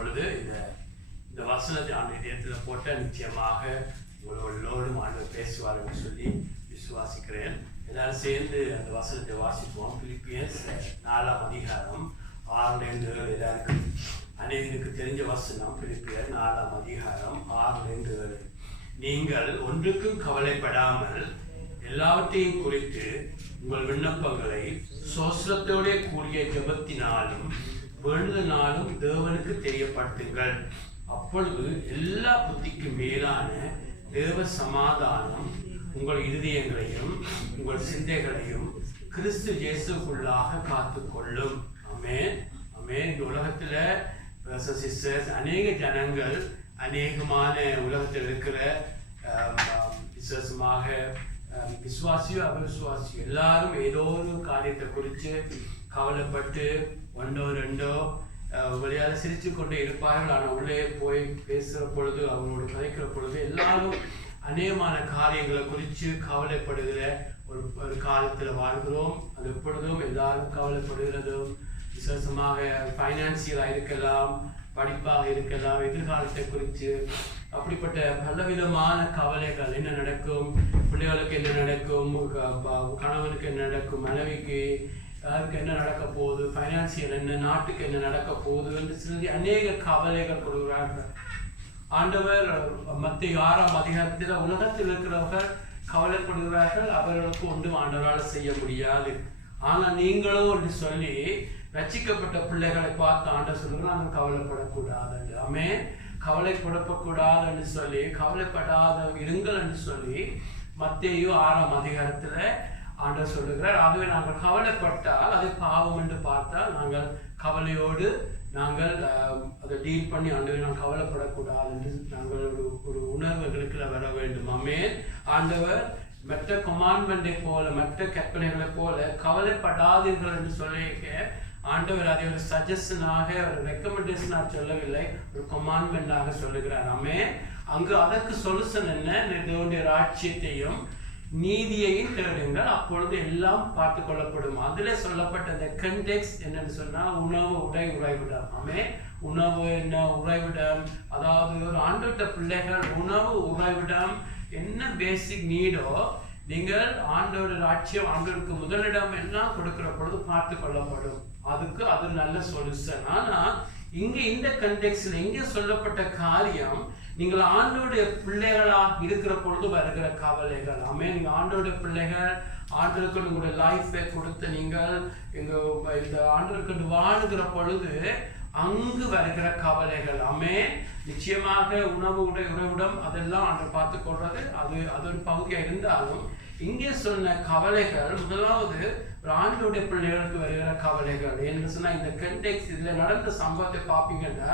பொழுது இந்த வசனத்தை ஆண்டவரிடத்தில் போட்ட நிச்சயமாக உங்களோடும் ஆண்டவர் பேசுவார் என்று சொல்லி விசுவாசிக்கிறேன். எல்லாரும் சேர்ந்து அந்த வசனத்தை வாசிப்போம். பிலிப்பியன்ஸ் 4ஆம் அதிகாரம் 6-7. எல்லாருக்கும் அநேகருக்கு தெரிஞ்ச வசனம். பிலிப்பியர் 4ஆம் அதிகாரம் 6-7. நீங்கள் ஒன்றுக்கும் கவலைப்படாமல் எல்லாவற்றையும் குறித்து உங்கள் விண்ணப்பங்களை சோஸ்திரத்தோட கூடிய ஜெபத்தினாலும் வேண்டுதலினாலும் தேவனுக்கு தெரியப்படுத்துங்கள். அப்பொழுது எல்லா புத்திக்கும் மேலான தேவ சமாதானம் உங்கள் இருதயங்களையும் உங்கள் சிந்தைகளையும் கிறிஸ்து இயேசுக்குள்ளாக காத்துக்கொள்ளும். ஆமென், ஆமென். இந்த உலகத்துல அநேக ஜனங்கள், அநேகமான உலகத்தில் இருக்கிற விசேஷமாக விசுவாசியோ அவிசுவாசியோ எல்லாரும் ஏதோ ஒரு காரியத்தை குறித்து கவலைப்பட்டு ஒன்றோ ரெண்டோ வழியாக சிரித்து கொண்டே இருப்பார்கள். ஆனால் உள்ளே போய் பேசுகிற பொழுது, அவங்களோட கதைக்கிற பொழுது எல்லாரும் அநேகமான காரியங்களை குறித்து கவலைப்படுகிற ஒரு காலத்தில் வாழ்கிறோம். அது எப்பொழுதும் எல்லாரும் கவலைப்படுகிறதும் விசேஷமாக ஃபைனான்சியலாக இருக்கலாம், படிப்பாக இருக்கலாம், எதிர்காலத்தை குறித்து அப்படிப்பட்ட பலவிதமான கவலைகள். என்ன நடக்கும், பிள்ளைகளுக்கு என்ன நடக்கும், கணவனுக்கு என்ன நடக்கும், மனைவிக்கு யாருக்கு என்ன நடக்க போகுது, ஃபைனான்சியல் என்ன, நாட்டுக்கு என்ன நடக்க போகுது என்று சொல்லி அநேக கவலைகள் கொடுக்கிறார்கள். ஆண்டவர் மத்திய 6ஆம் அதிகாரத்தில் உலகத்தில் இருக்கிறவர்கள் கவலைப்படுகிறார்கள், அவர்களுக்கு ஒன்றும் ஆண்டவரால் செய்ய முடியாது. ஆனால் நீங்களோ என்று சொல்லி ரட்சிக்கப்பட்ட பிள்ளைகளை பார்த்து ஆண்டவர் சொல்லுங்கள், நாங்கள் கவலைப்படக்கூடாது. ஆமென். கவலைப்படக்கூடாது என்று சொல்லி, கவலைப்படாத இருங்கள் என்று சொல்லி மத்தேயு 6ஆம் அதிகாரத்தில் ஆண்டவர் சொல்லுகிறார். ஆகவே நாங்கள் கவலைப்பட்டால் அதை பாவம் என்று பார்த்தால் நாங்கள் கவலையோடு நாங்கள் அதை டீல் பண்ணி ஆண்டவர் நாங்கள் கவலைப்படக்கூடாது என்று நாங்கள் ஒரு உணர்வு எங்களுக்குள்ள வர வேண்டும். ஆமென். ஆண்டவர் மற்ற கமாண்ட்மெண்டை போல, மற்ற கற்பனைகளை போல கவலைப்படாதீர்கள் என்று சொல்லியிருக்க ஆண்டவர் அதை ஒரு சஜஷனாக, ஒரு ரெக்கமெண்டேஷனாக சொல்லவில்லை, ஒரு கமாண்ட்மெண்டாக சொல்லுகிறார். ஆமென். அங்கு அதற்கு சொல்யூஷன் என்ன, தேவனுடைய ராஜ்யத்தையும் நீதியையும் தேடுங்கள், அப்பொழுது எல்லாம் பார்த்து கொள்ளப்படும். அதிலே சொல்லப்பட்ட அந்த கண்டெக்ஸ்ட் என்னன்னு சொன்னா, உணவு, உடை, உறைவிடம். ஆமென். உணவு என்ன, உறைவிடம், அதாவது ஒரு ஆண்டவர்ட்ட பிள்ளைகள் உணவு, உறைவிடம் என்ன பேசிக் நீடோ நீங்கள் ஆண்டோட ராஜ்யம், ஆண்டவருக்கு முதலிடம் எல்லாம் கொடுக்கிற பொழுது பார்த்து கொள்ளப்படும். அதுக்கு அது நல்ல சொல்யூஷன். ஆனா இங்க இந்த கண்டெக்ஸ்ட்ல இங்க சொல்லப்பட்ட காரியம், நீங்கள் ஆண்டோடைய பிள்ளைகளா இருக்கிற பொழுது வருகிற கவலைகள். ஆமென். நீங்க ஆண்டோடைய பிள்ளைகள், ஆண்டவருக்கு உங்களுடைய லைஃபை கொடுத்து நீங்கள் இந்த ஆண்டவருக்கு வாழுகிற பொழுது அங்கு வருகிற கவலைகள். ஆமென். நிச்சயமாக உணவு, உடை, உறைவிடம் அதெல்லாம் ஆண்டவர் பார்த்து கொள்றது, அது ஒரு பகுதியாக இருந்தாலும் இங்கே சொன்ன கவலைகள் முதலாவது ஒரு ஆண்டோடைய பிள்ளைகளுக்கு வருகிற கவலைகள். என்று சொன்னா இந்த கண்டெக்ஸ்ட், இதுல நடந்த சம்பவத்தை பார்ப்பீங்கன்னா,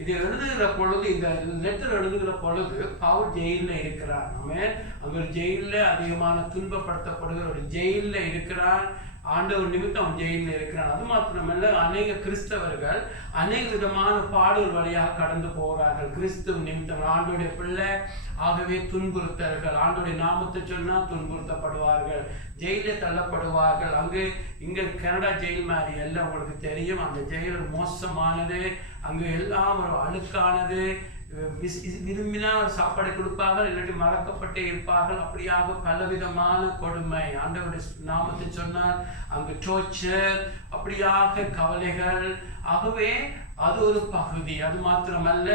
இது எழுதுகிற பொழுது, இந்த லெட்டர் எழுதுகிற பொழுது பவுல் ஜெயில இருக்கிறார். ஆமென். அங்க ஒரு ஜெயில அதிகமான துன்பப்படுத்தப்படுகிற ஒரு ஜெயில இருக்கிறார். ஆண்டவர் நிமித்தம் அவன் ஜெயிலில் இருக்கிறான். அது மாத்திரமல்ல, அநேக கிறிஸ்தவர்கள் அநேக விதமான பாடுகள் வழியாக கடந்து போகிறார்கள். கிறிஸ்துவ நிமித்தம் ஆண்டோடைய பிள்ளை ஆகவே துன்புறுத்தர்கள். ஆண்டோடைய நாமத்தை சொன்னா துன்புறுத்தப்படுவார்கள், ஜெயிலில் தள்ளப்படுவார்கள். அங்கு இங்க கனடா ஜெயில் மாதிரி எல்லாம் உங்களுக்கு தெரியும். அந்த ஜெயில் மோசமானது, அங்கு எல்லாம் ஒரு அழுக்கானது. விரும்பினா சாப்பாடு கொடுப்பார்கள், இல்லாட்டி மறக்கப்பட்டே இருப்பார்கள். அப்படியாக பலவிதமான கொடுமை. ஆண்டவருடைய நாமத்தை சொன்னால் அங்கு டோர்ச்சர், அப்படியாக கவலைகள். ஆகவே அது ஒரு பகுதி. அது மாத்திரமல்ல,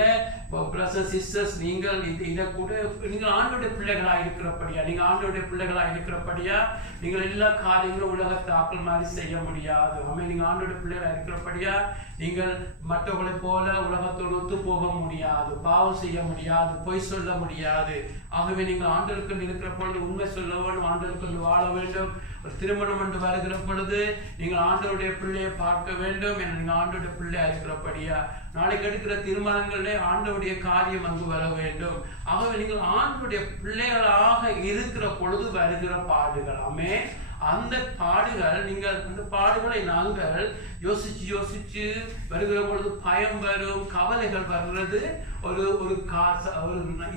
பிரதர்ஸ் சிஸ்டர்ஸ், நீங்கள் இதை கூட நீங்கள் ஆண்டோடைய பிள்ளைகளாக இருக்கிறபடியா, நீங்கள் ஆண்டோடைய பிள்ளைகளாக இருக்கிறபடியா நீங்கள் எல்லா காரியங்களும் உலகத்தை ஆக்கள் மாதிரி செய்ய முடியாது. ஆமே. நீங்கள் ஆண்டோடைய பிள்ளைகளாக இருக்கிறபடியா நீங்கள் மற்றவர்களை போல உலகத்தோடு ஒத்து போக முடியாது, பாவம் செய்ய முடியாது, பொய் சொல்ல முடியாது. ஆகவே நீங்கள் ஆண்டவருக்கு இருக்கிற பொழுது உண்மை சொல்ல வேண்டும், ஆண்டவருக்கு வாழ வேண்டும். ஒரு திருமணம் என்று வருகிற பொழுது நீங்கள் ஆண்டவருடைய பிள்ளையை பார்க்க வேண்டும். என நீங்கள் ஆண்டவருடைய பிள்ளையா இருக்கிறபடியா நாளைக்கு எடுக்கிற திருமணங்களே ஆண்டவருடைய காரியம் அங்கு வர வேண்டும். ஆகவே நீங்கள் ஆண்டவருடைய பிள்ளைகளாக இருக்கிற பொழுது வருகிற பாடுகள். ஆமே. அந்த பாடுகள், நீங்கள் அந்த பாடுகளை நாங்கள் யோசிச்சு வருகிற பொழுது பயம் வரும், கவலைகள் வருகிறது ஒரு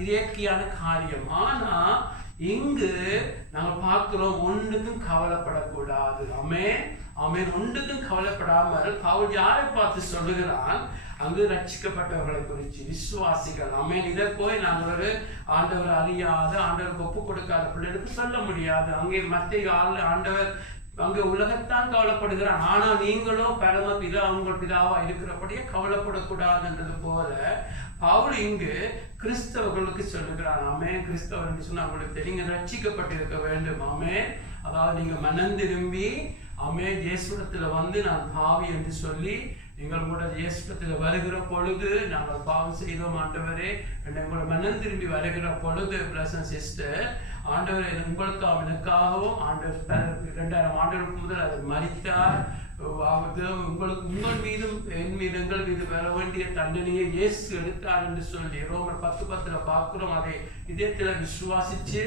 இயற்கையான காரியம். ஆனா இங்கு நாங்கள் பார்க்கிறோம், ஒன்றுக்கும் கவலைப்படக்கூடாது. ஆமென், ஆமென். ஒன்றுக்கும் கவலைப்படாமல் பவுல் யாரை பார்த்து சொல்லுகிறான், அங்கு ரட்சிக்கப்பட்டவர்களை குறித்து விசுவாசிகள். ஆமென். இதை போய் நாங்கள் ஒரு ஆண்டவர் அறியாத ஆண்டவருக்கு ஒப்பு கொடுக்காத பிள்ளைகளுக்கு சொல்ல முடியாது. அங்கே மத்திய ஆண்டவர் அங்கே உலகத்தான் கவலைப்படுகிறான், ஆனா நீங்களோ பரம பிதா உங்கள் பிதாவா இருக்கிறபடியே கவலைப்படக்கூடாதுன்றது போல பவுல் இங்கு கிறிஸ்தவர்களுக்கு சொல்லுகிறான். ஆமென். கிறிஸ்தவர் சொன்னா உங்களுக்கு தெரியுங்க, ரட்சிக்கப்பட்டிருக்க வேண்டும். ஆமென். அதாவது நீங்க மனம் திரும்பி ஆமென் இயேசுவிடத்துல வந்து நான் பாவி என்று சொல்லி நீங்கள் கூட இயேசுவிடத்துல வருகிற பொழுது நாங்கள் பாவம் செய்தோம் ஆண்டவரே எங்களோட மனம் திரும்பி வருகிற பொழுது பிரதர்ஸ் அண்ட் சிஸ்டர், ஆண்டவர் உங்களுக்காகவும் எனக்காகவும் ஆண்டவர் 2000 ஆண்டுகளுக்கு முதல் அதை மரித்தார். உங்களுக்கு உங்கள் மீதும் என் மீது எங்கள் மீது வர வேண்டிய தண்டனையை இயேசு எடுத்தார் என்று சொல்லி ரோமர் 10:10 பார்க்கிறோம். அதை இதயத்துல விசுவாசிச்சு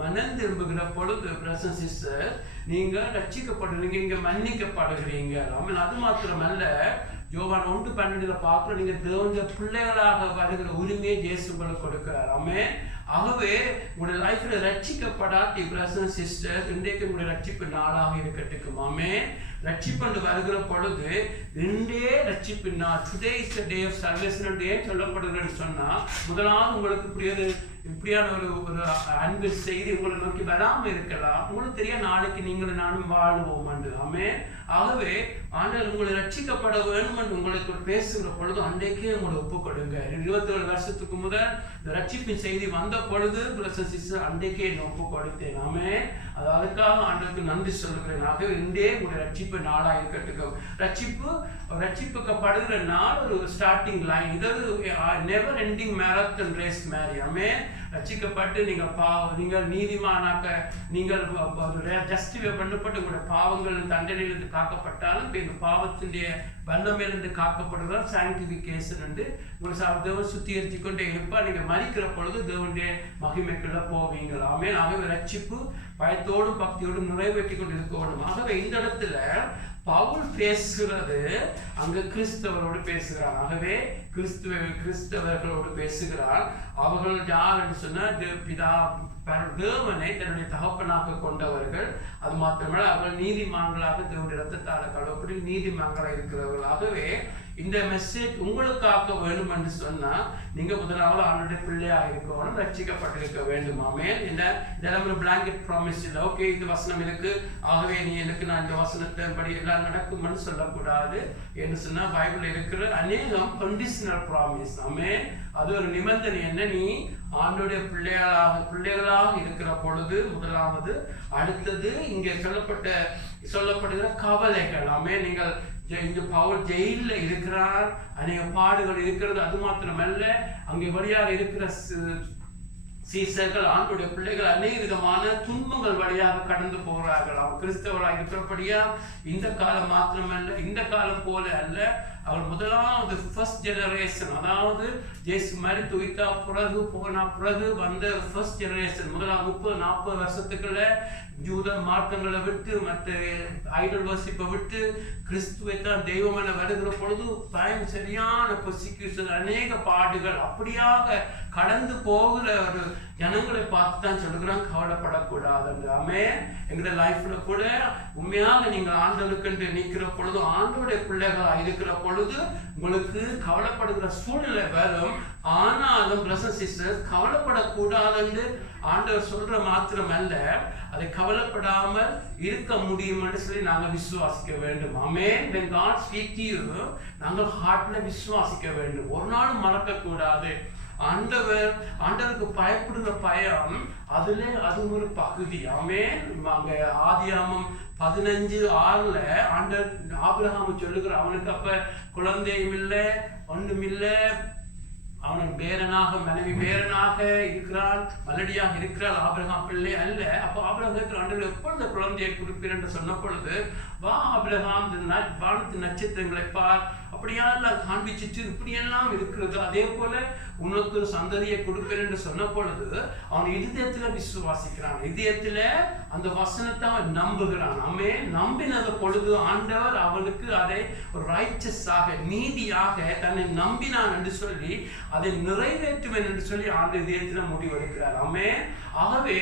மனம் திரும்புகிற பொழுது பிரதர்ஸ் அண்ட் சிஸ்டர் நீங்க ரட்சிக்கப்படுறீங்க, நீங்க மன்னிக்கப்படுகிறீங்க. அது மாத்திரமல்ல, யோவான் 1:12 பார்க்கிறோம், நீங்க தேவனுடைய பிள்ளைகளாக வருகிற உரிமையை இயேசு உங்களுக்கு கொடுக்கிறார். ஆமென். ஆகவே உங்களுடைய லைஃப்ல ரட்சிக்கப்படாட்டி பிரதர்ஸ் அண்ட் சிஸ்டர் இன்றைக்கு உங்களுடைய ரட்சிப்பு நாளாக இருக்கட்டும். ஆமென். ரட்சிப்பு வருகிற பொழுது இன்றே ரட்சிப்பு நாள், today is the day of salvation day சொல்லப்படுகிறேன்னு சொன்னா முதலாவது உங்களுக்கு இப்படியான ஒரு அன்பு செய்தி உங்களை நோக்கி வராம இருக்கலாம். உங்களுக்கு தெரிய நாளைக்கு நீங்களும் நானும் வாழுவோம் என்று. ஆமென். ஆகவே ஆண்டவர் உங்களை ரட்சிக்கப்பட வேண்டும் என்று உங்களுக்கு பேசுகிற பொழுது அன்றைக்கே உங்களை ஒப்பு கொடுங்க. 27 வருஷத்துக்கு முதல் இந்த ரட்சிப்பின் செய்தி வந்த பொழுது அன்றைக்கே ஒப்பு கொடுத்தேன். ஆமென். அதுக்காக ஆண்டவருக்கு நன்றி சொல்கிறேன். ஆகவே இன்றே உங்களுடைய ரட்சிப்பு நாளா இருக்கட்டும். ரட்சிப்புக்கப்படுகிற நாள் ஒரு ஸ்டார்டிங் லைன், இது நெவர் எண்டிங் மேரத்தான் ரேஸ் மாதிரி. ஆமென். ரட்சிக்கப்பட்டு நீங்கள் நீதிமானாக்க நீங்கள் ஜஸ்டிஃபை பண்ணப்பட்டு உங்களுடைய பாவங்கள் தண்டனையிலிருந்து காக்கப்பட்டாலும் இந்த பாவத்தினுடைய வல்லமையிலிருந்து காக்கப்படுகிறார். சாங்டிஃபிகேஷன் என்று உங்களை தேவன் சுத்திகரித்து கொண்டே இருப்பார். நீங்கள் மறிக்கிற பொழுது தேவனுடைய மகிமைக்குள்ள போவீங்கள். ஆமென். ஆகவே ரட்சிப்பு பயத்தோடும் பக்தியோடும் நிறைவேற்றி கொண்டு இருக்க வேண்டும். ஆகவே இந்த இடத்துல பவுல் பேசுகிறது அங்க கிறிஸ்தவரோடு பேசுகிறார். ஆகவே கிறிஸ்தவர்களோடு பேசுகிறார். அவர்கள் யார் என்று சொன்னா தேவனை தன்னுடைய தகப்பனாக கொண்டவர்கள். அது மாத்திரமல்ல அவர்கள் நீதிமான்களாக தேவனுடைய ரத்தத்தால கழுவப்படி நீதிமான்களாக இருக்கிறவர்கள். ஆகவே இந்த மெசேஜ் உங்களுக்காக வேண்டும் என்று சொன்னா நீங்க முதலாவது அவனுடைய பிள்ளையாக இருக்கணும், ரட்சிக்கப்பட்டிருக்க வேண்டும். ஆமென். இதெல்லாம் ஒரு பிளாங்கெட் ப்ராமிஸ் இல்லை. ஓகே இது வசனம் இருக்கு, ஆகவே நீ எனக்கு நான் இந்த வசனத்தை படி எல்லாம் நடக்கும்னு சொல்லக்கூடாது என்று சொன்னா பைபிள் இருக்கிற அநேகம் கண்டிஷனல் ப்ராமிஸ். ஆமென். அது ஒரு நிபந்தனை. என்ன, நீ ஆண்டோடைய பிள்ளைகளாக இருக்கிற பொழுது முதலாவது. அடுத்தது இங்கே சொல்லப்படுகிற கவலைகள். ஆமென். நீங்கள் இங்கு பவுல் ஜெயில இருக்கிறார், அநேக பாடுகள் இருக்கிறது. அது மாத்திரமல்ல, அங்கே வழியாக இருக்கிற சீசர்கள் ஆண்டுடைய பிள்ளைகள் அநேக விதமான துன்பங்கள் வழியாக கடந்து போகிறார்கள். அவர் கிறிஸ்தவராக இருக்கிறபடியா இந்த காலம் மாத்திரமல்ல, இந்த காலம் போல அல்ல, அவர் முதலாவது ஃபர்ஸ்ட் ஜெனரேஷன், அதாவது ஜேசு மாதிரி துயித்தா பிறகு வந்த ஃபர்ஸ்ட் ஜெனரேஷன். முதலாவது 30-40 வருஷத்துக்குள்ள யூத மார்க்கங்களை விட்டு மற்ற ஐடல் வர்ஷிப்பை விட்டு கிறிஸ்துவை தான் தெய்வம் என வருகிற பொழுது சரியான ப்ரோசிக்யூஷன், அநேக பாடுகள் அப்படியாக கடந்து போகிற ஒரு ஜனங்களை பார்த்து தான் சொல்லுகிறான் கவலைப்படக்கூடாது. ஆமென். எங்களுடைய லைஃப்ல கூட உண்மையாக நீங்கள் ஆண்டவருக்கு நிற்கிற பொழுது, ஆண்டோடைய பிள்ளைகளா இருக்கிற பொழுது உங்களுக்கு கவலைப்படுகிற சூழ்நிலை வரும். ஆனாலும் பிரதர்ஸ் சிஸ்டர்ஸ் கவலைப்படக்கூடாதுன்னு ஆண்டவர் சொல்ற மாத்திரம் அல்ல, அதை கவலைப்படாமல் இருக்க முடியும் என்று சொல்லி நாங்கள் விசுவாசிக்க வேண்டும். ஆமென். when God speak to you, நாங்கள் ஹார்ட்ல விசுவாசிக்க வேண்டும். ஒரு நாளும் மறக்க கூடாது. ஆண்டவருக்கு பயப்படுகிற பயம் அது ஒரு பகுதி. ஆமென். அங்க ஆதியாகமம் 15:6 ஆண்டவர் ஆபிரகாம் சொல்லுகிற, அவனுக்கு அப்ப குழந்தையும் இல்லை ஒன்றும் இல்லை, அவனுக்கு பேரனாக மனைவி பேரனாக இருக்கிறாள், மலடியாக இருக்கிறாள், ஆபிரகாம் பிள்ளை அல்ல. அப்போ ஆபிரகாம் ஆண்டவர் எப்பொழுது குழந்தையை கொடுப்பீர் என்று சொன்ன பொழுது, வா ஆபிரகாம் வானத்து நட்சத்திரங்களை பார், அப்படியெல்லாம் காண்பிச்சுட்டு இப்படியெல்லாம் இருக்கிறது, அதே போல உனக்கு ஒரு சந்ததியை கொடுப்பேன் என்று சொன்ன பொழுது அவன் இதயத்துல விசுவாசிக்கிறான், இதயத்துல அந்த வசனத்தை அவன் நம்புகிறான். அவன் நம்பினத பொழுது ஆண்டவர் அவனுக்கு அதை ஒரு ரைச்சஸாக நீதியாக தன்னை நம்பினான் என்று சொல்லி அதை நிறைவேற்றுவேன் என்று சொல்லி ஆண்டு இதயத்துல முடிவெடுக்கிறார். அவன் ஆகவே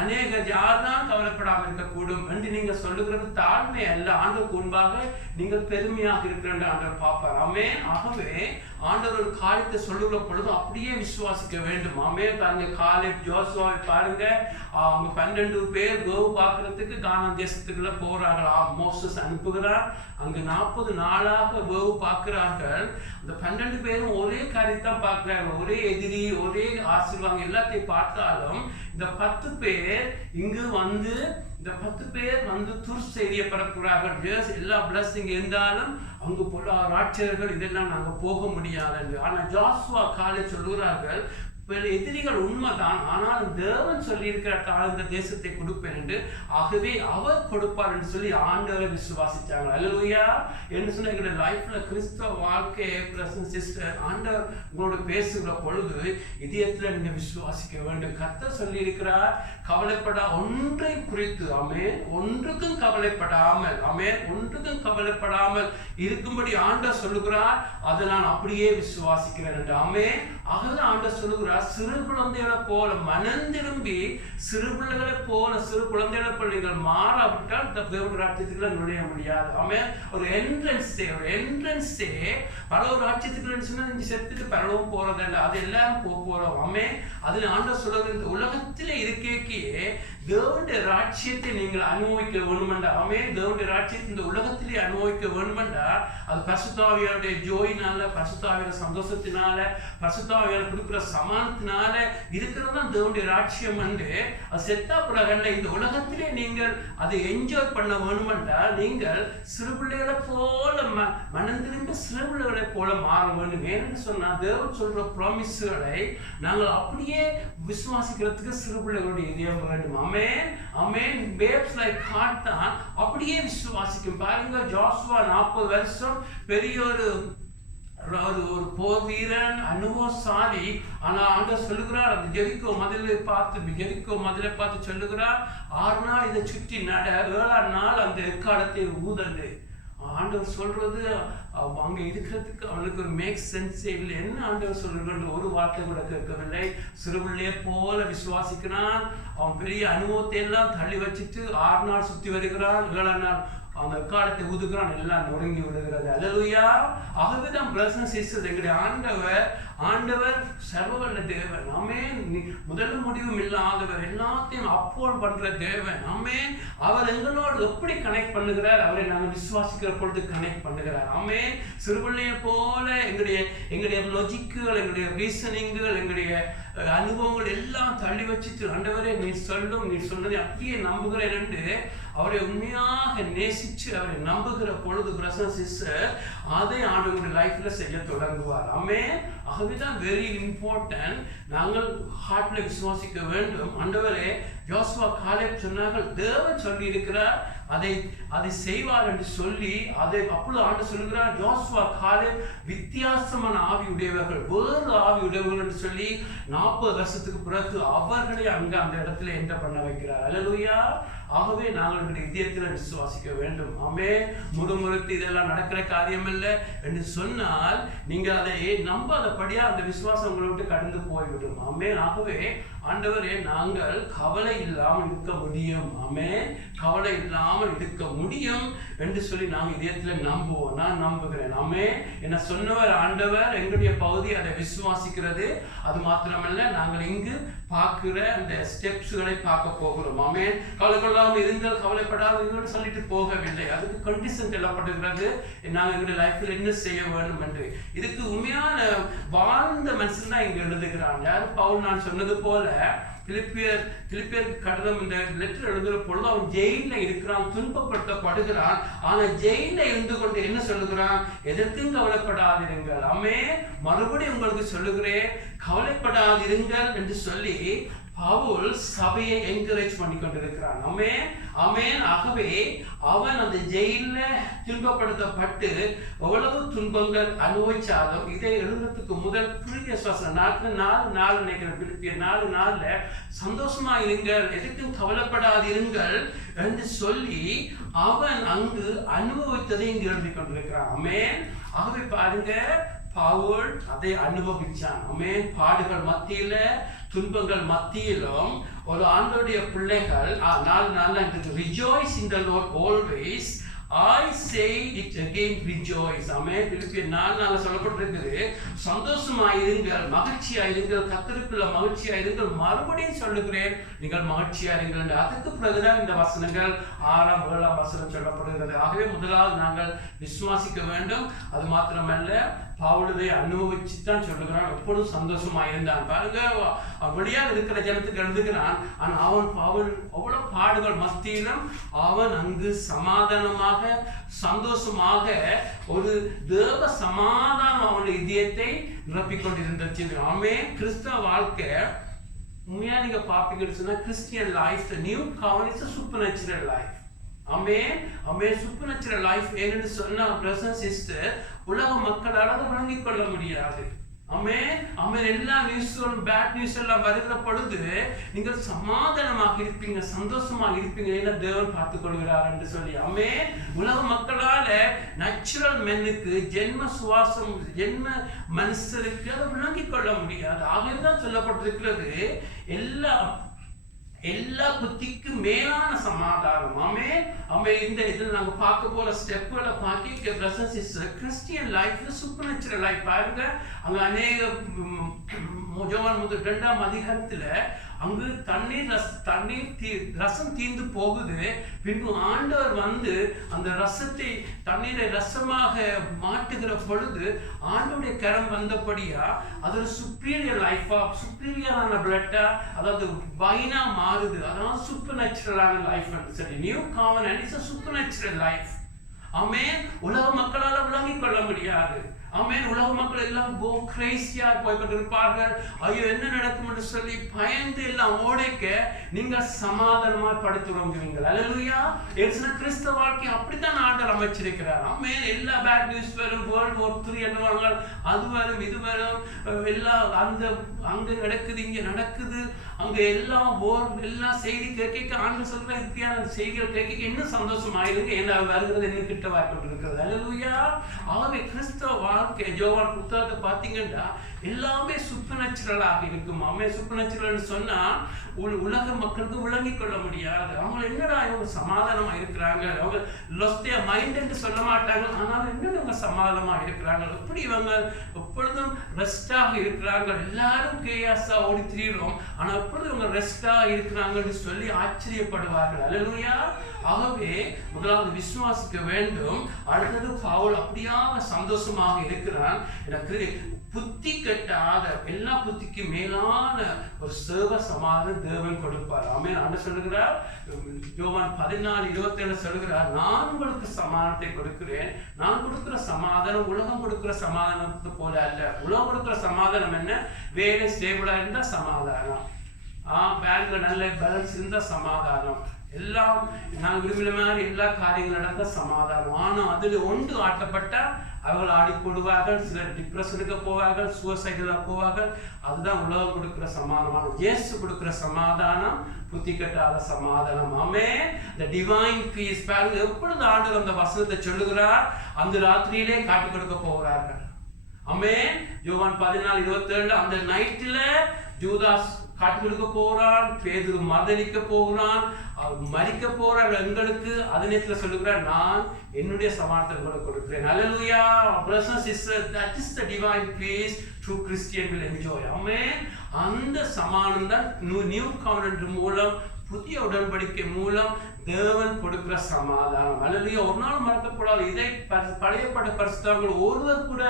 அநேகர் யார்தான் கவலைப்படாமல் இருக்கக்கூடும் என்று நீங்க சொல்லுகிறது தாழ்மை அல்ல, ஆண்டுக்கு முன்பாக நீங்கள் பெருமையாக இருக்கிற ஆண்டவர் பார்ப்பார். ஆமென். ஆகவே ஆண்டவர் ஒரு காரியத்தை சொல்லுகிற பொழுது அப்படியே விசுவாசிக்க வேண்டும். ஆமென். பாருங்க, காலேப் ஜோசுவாவை பாருங்க, அவங்க 12 பேர் வேவு பார்க்கறதுக்கு கானான் தேசத்துக்குள்ள போறாங்களா. மோசஸ் அனுப்புகிறார். அங்கு 40 நாளாக வேவு பார்க்கிறார்கள். அந்த 12 பேரும் ஒரே காரியத்தான் பார்க்கிறாங்க. ஒரே எதிரி, ஒரே ஆசீர்வாதம் எல்லாத்தையும் பார்த்தாலும் இந்த 10 பேர் இங்கு வந்து இந்த 10 பேர் வந்து துர்செய்தியை பரப்புகிறார்கள். எல்லா பிளஸிங் இருந்தாலும் அங்கு போல ராட்சர்கள் இதெல்லாம் நாங்க போக முடியாது. ஆனா ஜோசுவா காலை சொல்லுகிறார்கள், எதிரிகள் உண்மைதான், ஆனால் தேவன் சொல்லி இருக்கிற இந்த தேசத்தை கொடுப்பேன் என்று, ஆகவே அவர் கொடுப்பார் என்று சொல்லி ஆண்டவரை விசுவாசிச்சாங்க. அல்லேலூயா. என்று சொன்ன எங்களுடைய லைஃப்ல கிறிஸ்தவ வாழ்க்கையை பிரசன்ட் சிஸ்டர் ஆண்டவர் உங்களோட பேசுகிற பொழுது இதயத்துல நீங்க விசுவாசிக்க வேண்டும். கர்த்தர் சொல்லி இருக்கிறார், கவலைப்படா ஒன்றை குறித்து. ஆமென். ஒன்றுக்கும் கவலைப்படாமல், ஆமென், ஒன்றுக்கும் கவலைப்படாமல் இருக்கும்படி ஆண்டவர் சொல்லுகிறார். அதை நான் அப்படியே விசுவாசிக்கிறேன் என்று. ஆமென். ஆகவே ஆண்டவர் சொல்லுகிறார், சிறு குழந்தைகளை போல மனம் திரும்பி சிறு பிள்ளைகளை போல சிறு குழந்தைகளை போல நீங்கள் மாறாவிட்டால் தேவனுடைய ராஜ்யத்துக்குள்ள நுழைய முடியாது. ஆமென். ஒரு என்ட்ரன்ஸே பல ஒரு ராஜ்யத்துக்குள்ள நீங்க செத்துட்டு பரலவும் போறதில்லை, அது எல்லாரும் போறோம். ஆமென். அதுல ஆண்டவர் சொல்லுகிற இந்த உலகத்திலே இருக்கே தேவனுடைய ராஜ்யத்தை நீங்கள் அனுபவிக்க வேண்டுமெண்டா. ஆமென். தேவனுடைய ராஜ்யத்தை இந்த உலகத்திலே அனுபவிக்க வேண்டுமெண்டா அது பரிசுத்த ஆவியாருடைய ஜோயினால, பரிசுத்த ஆவியாருடைய சந்தோஷத்தினால, பரிசுத்த ஆவியார் கொடுக்கிற சமானத்தினால இருக்கிறது தான் தேவனுடைய ராஜ்யம் என்று. அது செத்தா பிறகு இந்த உலகத்திலே நீங்கள் அதை என்ஜாய் பண்ண வேண்டுமெண்டா நீங்கள் சிறு பிள்ளைகளை போல மனம் திரும்ப சிறு பிள்ளைகளை போல மாற வேண்டும். ஏன்னு சொன்னா தேவன் சொல்ற ப்ராமிஸ்களை நாங்கள் அப்படியே விசுவாசிக்கிறதுக்கு சிறு பிள்ளைகளுடைய இதயம் வேண்டும். ஆமென். ஆமென். பேப்ஸ் லைக் ஹார்ட் தான் அப்படியே விசுவாசிக்கும். பாருங்க, ஜோசுவா 40 வருஷம் பெரிய ஒரு போர் வீரன், அனுபவசாலி. ஆனா ஆண்டவர் சொல்லுகிறார், அந்த ஜெரிக்கோ மதிலை பார்த்து சொல்லுகிறார், 6 நாள் இதை சுற்றி நட, 7ஆம் நாள் அந்த எக்காலத்தை ஊதண்டு. ஆண்டவர் சொல்றது அங்க இருக்கிறதுக்கு அவனுக்கு ஒரு மேக் சென்ஸே இல்லை. என்ன ஆண்டவர் சொல்றது ஒரு வார்த்தை கூட கேட்கவில்லை. சிறுபிள்ளையை போல விசுவாசிக்கிறான். அவன் பெரிய அனுபவத்தை எல்லாம் தள்ளி வச்சுட்டு 6 நாள் சுத்தி வருகிறான். 7ஆம் நாள் அந்த காலத்தை ஊதுகிறான், எல்லாம் நொறுங்கி விடுகிறது. அல்லேலூயா. ஆகவேதான் பிரதர்ஸ் சிஸ்டர்ஸ், எங்களுடைய ஆண்டவர் சர்வவல்ல தேவன். ஆமென். முதல் முடிவும் இல்லாதவர், எல்லாத்தையும் அப்போல் பண்ற தேவன். ஆமென். அவர் எங்களோடு எப்படி கனெக்ட் பண்ணுகிறார்? அவரை நாங்கள் விசுவாசிக்கிற பொழுது கனெக்ட் பண்ணுகிறார். ஆமென். சிறுபிள்ளையை போல எங்களுடைய லாஜிக்குகள், எங்களுடைய ரீசனிங்குகள், எங்களுடைய அனுபவங்கள் எல்லாம் தள்ளி வச்சுட்டு, ஆண்டவரே நீ சொன்னதை அப்படியே நம்புகிறேன் என்று அவரை உண்மையாக நேசிச்சு அவரை நம்புகிற பொழுது பிரசன்ஸ் சிஸ்டர் அதை ஆண்டவருடைய லைஃப்ல செய்ய தொடங்குவார். ஆமென். ஆகவேதான் வெரி இம்பார்ட்டன்ட் நாங்கள் ஹார்ட்ல விசுவாசிக்க வேண்டும். ஆண்டவரே, யோசுவா காலேப் சொன்னார்கள், தேவன் சொல்லி இருக்கிறார், அதை செய்வார் என்று சொல்லி அதை அப்பொழுது ஆண்டு சொல்கிறார், யோசுவா காலேப் வித்தியாசமான ஆவி உடையவர்கள், வேறு ஆவி உடையவர்கள் என்று சொல்லி 40 வருஷத்துக்கு பிறகு அவர்களை அங்க அந்த இடத்துல என்டர் பண்ண வைக்கிறார். அல்லேலூயா. ஆகவே நாங்கள் இதயத்தில் விசுவாசிக்க வேண்டும். ஆமென். முறுமுறுத்து இதெல்லாம் நடக்கிற காரியம் இல்லை என்று சொன்னால் நீங்கள் அதை நம்பாதபடியா அந்த விசுவாசம் உங்களை விட்டு கடந்து போய்விடும். ஆமென். ஆகவே ஆண்டவரே, நாங்கள் கவலை இல்லாமல் இருக்க முடியும். ஆமென். கவலை இல்லாமல் இருக்க முடியும் என்று சொல்லி நாங்கள் இதயத்தில் நம்புவோம். நான் நம்புகிறேன். ஆமென். என்ன சொன்னவர் ஆண்டவர், எங்களுடைய பகுதி அதை விசுவாசிக்கிறது. அது மாத்திரமல்ல, நாங்கள் இங்கு பார்க்கிற அந்த ஸ்டெப்ஸ்களை பார்க்க போகிறோம். ஆமென். கவலைப்படாமல் இருந்தால் கவலைப்படாமல் சொல்லிட்டு போகவில்லை. அதுக்கு கண்டிஷன் சொல்லப்படுகிறது, நாங்கள் எங்களுடைய லைஃப்ல என்ன செய்ய வேண்டும் என்று. இதுக்கு உண்மையான வாழ்ந்த மனுஷன் தான் இங்க எழுதுகிறான். யாரு? பவுல். நான் சொன்னது போல பிலிப்பியர் கடிதம் இந்த லெட்டர் எழுதுகிற பொழுது அவன் ஜெயில இருக்கிறான், துன்பப்படுத்தப்படுகிறான். ஆனா ஜெயில இருந்து கொண்டு என்ன சொல்லுகிறான்? எதற்கும் கவலைப்படாதிருங்கள். ஆமென். மறுபடியும் உங்களுக்கு சொல்லுகிறேன், கவலைப்படாதிருங்கள் என்று சொல்லி பவுல் சபையை என்கரேஜ் பண்ணி கொண்டிருக்கிறான். ஆமென். ஆமென். ஆகவே அவன் அந்த ஜெயில துன்பப்படுத்தப்பட்டு எவ்வளவு துன்பங்கள் அனுபவிச்சாலும் இதை எழுதுறதுக்கு முதல் ப்ரீவியஸ் வசனம் 4 நினைக்கிறேன், 4 சந்தோஷமா இருங்கள், எதுக்கும் கவலைப்படாதிருங்கள் என்று சொல்லி அவன் அங்கு அனுபவித்ததை இங்கு எழுதி கொண்டிருக்கிறான். ஆமென். ஆகவே பாருங்க, பவுல் அதை அனுபவிச்சான். ஆமென். பாடுகள் மத்தியில, துன்பங்கள் மத்தியிலும் ஒரு ஆண்டவருடைய பிள்ளைகள் 4 rejoice in the Lord always. I say it again, rejoice. ஆமென். பிலிப்பியர் 4:4 சொல்லப்பட்டிருக்குது, சந்தோஷமாயிருங்கள், மகிழ்ச்சியாயிருங்கள், கர்த்தருக்குள்ள மகிழ்ச்சியாயிருங்கள், மறுபடியும் சொல்லுகிறேன் நீங்கள் மகிழ்ச்சியாயிருங்கள். அதுக்கு பிறகுதான் இந்த வசனங்கள் 6ஆம் 7ஆம் வசனம் சொல்லப்படுகிறது. ஆகவே முதலாவது நாங்கள் விசுவாசிக்க வேண்டும். அது மாத்திரமல்ல, பவுலை அனுபவிச்சு தான் சொல்லுகிறான், எப்பொழுதும் சந்தோஷமா இருந்தான். பாருங்க, வெளியாக இருக்கிற ஜனத்துக்கு எழுதுகிறான், ஆனா பவுல் அவ்வளவு பாடுகள் மத்தியிலும் அவன் அங்கு சமாதானமாக சந்தோஷமாக ஒரு தேவ சமாதானம் அவனுடைய இதயத்தை நிரப்பிக் கொண்டிருந்துச்சு. ஆமென். கிறிஸ்தவ வாழ்க்கை உண்மையா நீங்க பாப்பீங்கன்னு சொன்னா, Christian life new governance is a supernatural life. Amen. Amen. supernatural life என்னன்னு சொன்னா பிரதர்ஸ் சிஸ்டர், உலக மக்களால் அதை விளங்கிக் கொள்ள முடியாது. ஆமென். ஆமென். எல்லா நியூஸ்களும் பேட் நியூஸ் எல்லாம் வருகிற பொழுது நீங்கள் சமாதானமாக இருப்பீங்க, சந்தோஷமாக இருப்பீங்க, ஏன்னா தேவன் பார்த்துக் கொள்கிறார் என்று சொல்லி. ஆமென். உலக மக்களால நேச்சுரல் மென்னுக்கு, ஜென்ம சுவாசம், ஜென்ம மனுஷருக்கு அதை விளங்கிக் கொள்ள முடியாது. ஆகவேதான் சொல்லப்பட்டிருக்கிறது, எல்லா புத்திக்கு மேலான சமாதானம். ஆமென். ஆமென். இந்த இதில் நாங்க பார்க்க போற ஸ்டெப்புகளை பார்க்க presence is Christian life supernatural life. பாருங்க, அங்க அநேக யோவான் 2ஆம் அதிகாரத்துல அங்கு ரசம் தீர்ந்து போகுது. பின்பு ஆண்டவர் வந்து அந்த ரசத்தை தண்ணீரை ரசமாக மாட்டுகிற பொழுது ஆண்டோடைய கரம் வந்தபடியா அது ஒரு சுப்பீரியர் லைஃபா, சுப்பீரியரான பிளட்டா, அதாவது வைனா மாறுது. அதாவது சூப்பர் நேச்சுரலான லைஃப் சரி. New covenant is a supernatural life. ஆமென். உலக மக்களால் விளங்கிக் கொள்ள முடியாது. ஆமென். உலக மக்கள் எல்லாம் கோ கிரேசியா போய்கொண்டிருப்பார்கள். ஐயோ என்ன நடக்கும் என்று சொல்லி பயந்து எல்லாம் ஓடைக்க நீங்கள் சமாதானமா படுத்துறோங்க. அல்லேலூயா. ஏசுன கிறிஸ்தவ வாழ்க்கை அப்படித்தான் ஆண்டவர் அமைச்சிருக்கிறார். ஆமென். எல்லா பேட் நியூஸ் வரும், World War III என்னவாங்க, அது வரும், இது வரும், எல்லாம் அங்க நடக்குது, இங்க நடக்குது, அங்க எல்லாம் எல்லாம் செய்தி கேட்க ஆண்டு சொல்ற இப்படியான செய்திகள் கேட்க இன்னும் சந்தோஷமாயிருங்க. ஏன்னா வருகிறது என்ன கிட்ட வாய்ப்பு. அல்லேலூயா. ஆகவே கிறிஸ்தவ வாழ்க்கை யோவான் புத்தகத்தை பார்த்தீங்கன்னா எல்லாமே சூப்பர்நேச்சுரலாக இருக்கும். ஆமென். சூப்பர்நேச்சுரல்னு சொன்னா உலக மக்களுக்கு விளங்கிக் கொள்ள முடியாது. அவங்க என்னடா இவங்க சமாதானமா இருக்கிறாங்க, அவங்க லொஸ்தியா மைண்ட் என்று சொல்ல மாட்டாங்க, ஆனாலும் என்ன இவங்க சமாதானமா இருக்கிறாங்க, எப்படி இவங்க எப்பொழுதும் ரெஸ்டாக இருக்கிறாங்க, எல்லாரும் கேயாஸா ஓடி திரிகிறோம், ஆனா எப்பொழுதும் இவங்க ரெஸ்டா இருக்கிறாங்கன்னு சொல்லி ஆச்சரியப்படுவார்கள். அல்லேலூயா. ஆகவே முதலாவது விசுவாசிக்க வேண்டும். அடுத்தது பவுல் அப்படியாக சந்தோஷமாக இருக்கிறான். எனக்கு புத்தி கட்டாத எல்லா புத்திக்கு மேலான ஒரு சேவ சமாதானம் தேவன் கொடுப்பார். ஆமென். ஆண்டவர் சொல்லுகிறார், யோவான் 14:27 சொல்லுகிறார், நான் உங்களுக்கு சமாதானத்தை கொடுக்கிறேன். நான் கொடுக்கிற சமாதானம் உலகம் கொடுக்கிற சமாதானத்தை போல அல்ல. உலகம் கொடுக்கிற சமாதானம் என்ன? வேலை ஸ்டேபிளா இருந்தா சமாதானம், பேங்க்ல நல்ல பேலன்ஸ் இருந்தா சமாதானம், எல்லாம் நான் விரும்பின மாதிரி எல்லா காரியங்களும் நடந்த சமாதானம். ஆனா அதுல ஒன்று ஆட்டப்பட்டா அவர்கள் ஆடி போடுவார்கள், சிலர் டிப்ரெஷனுக்கு போவார்கள், சூசைடுல போவார்கள். அதுதான் உலகம் கொடுக்கிற சமாதானம். இயேசு கொடுக்கிற சமாதானம் புத்தி கட்டாத சமாதானம். ஆமென். the divine peace. பாருங்க, எப்பொழுது ஆண்டவர் அந்த வசனத்தை சொல்லுகிறார், அந்த ராத்திரியிலே காட்டி கொடுக்க போகிறார்கள். ஆமென். யோவான் 14:27 அந்த நைட்ல ஜூதாஸ் காட்டி கொடுக்க போறான், பேதுரு மதலிக்க போகிறான், மரிக்க போறார் எங்களுக்கு. அதனத்துல சொல்லுகிறார், நான் என்னுடைய சமாதானத்தை கொடுக்கிறேன். அல்லேலூயா. brothers and sisters, that is the divine peace true Christian will enjoy. ஆமென். அந்த சமாதானம் தான் நியூ கவர்னன்ட் மூலம், புதிய உடன்படிக்கை மூலம் தேவன் கொடுக்கிற சமாதானம். அல்லேலூயா. ஒரு நாள் மறக்கப்படாது. இதை பழையப்பட்ட பரிசுத்தவான்கள் ஒருவர் கூட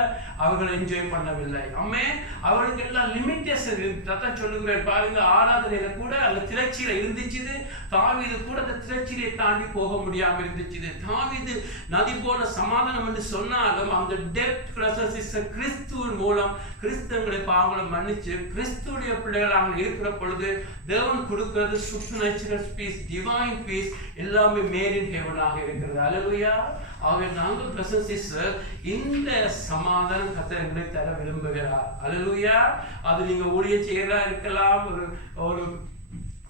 அவர்கள் என்ஜாய் பண்ணவில்லை. ஆமென். அவர்களுக்கு எல்லாம் லிமிட்டேஷன் தான் சொல்லுகிறேன். பாருங்க, ஆராதனையில கூட அந்த திரைச்சீலை இருந்துச்சு. தாவீது கூட அந்த திரைச்சீலையை தாண்டி போக முடியாம இருந்துச்சு. தாவீது நதி போல சமாதானம் என்று சொன்னாலும் அந்த டெப்த் கிறிஸ்துவின் கிறிஸ்துவின் மூலம் கிறிஸ்தவங்களை பாவங்களை மன்னிச்சு கிறிஸ்துடைய பிள்ளைகளாக இருக்கிற பொழுது தேவன் கொடுக்கிறது சூப்பர்நேச்சுரல் பீஸ், டிவைன் பீஸ், எல்லாமே மேட் இன் ஹெவனாக இருக்கிறது. அல்லேலூயா. ஆகவே நாங்கள் பிரசன்ஸ் இந்த சமாதானம் கர்த்தர் எங்களுக்கு தர விரும்புகிறார். அல்லேலூயா. அது நீங்க ஊழியம் செய்கிறதா இருக்கலாம், ஒரு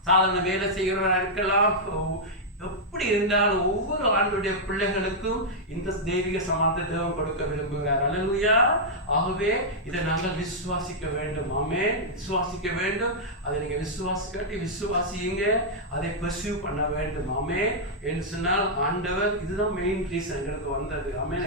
சாதாரண வேலை செய்கிறவரா இருக்கலாம், எப்படி இருந்தாலும் ஒவ்வொரு ஆண்டுடைய பிள்ளைகளுக்கும் இந்த தெய்வீக சமாதானத்தை தேவன் கொடுக்க விரும்புகிறார். அல்லேலூயா. ஆகவே இதை நாங்கள் விசுவாசிக்க வேண்டும். ஆமென். விசுவாசிக்க வேண்டும். அதை நீங்க விசுவாசியுங்க, அதை பர்சியூ பண்ண வேண்டும். ஆமென். என்று சொன்னால் ஆண்டவர் இதுதான் மெயின் ரீசன் எங்களுக்கு வந்தது. ஆமென்.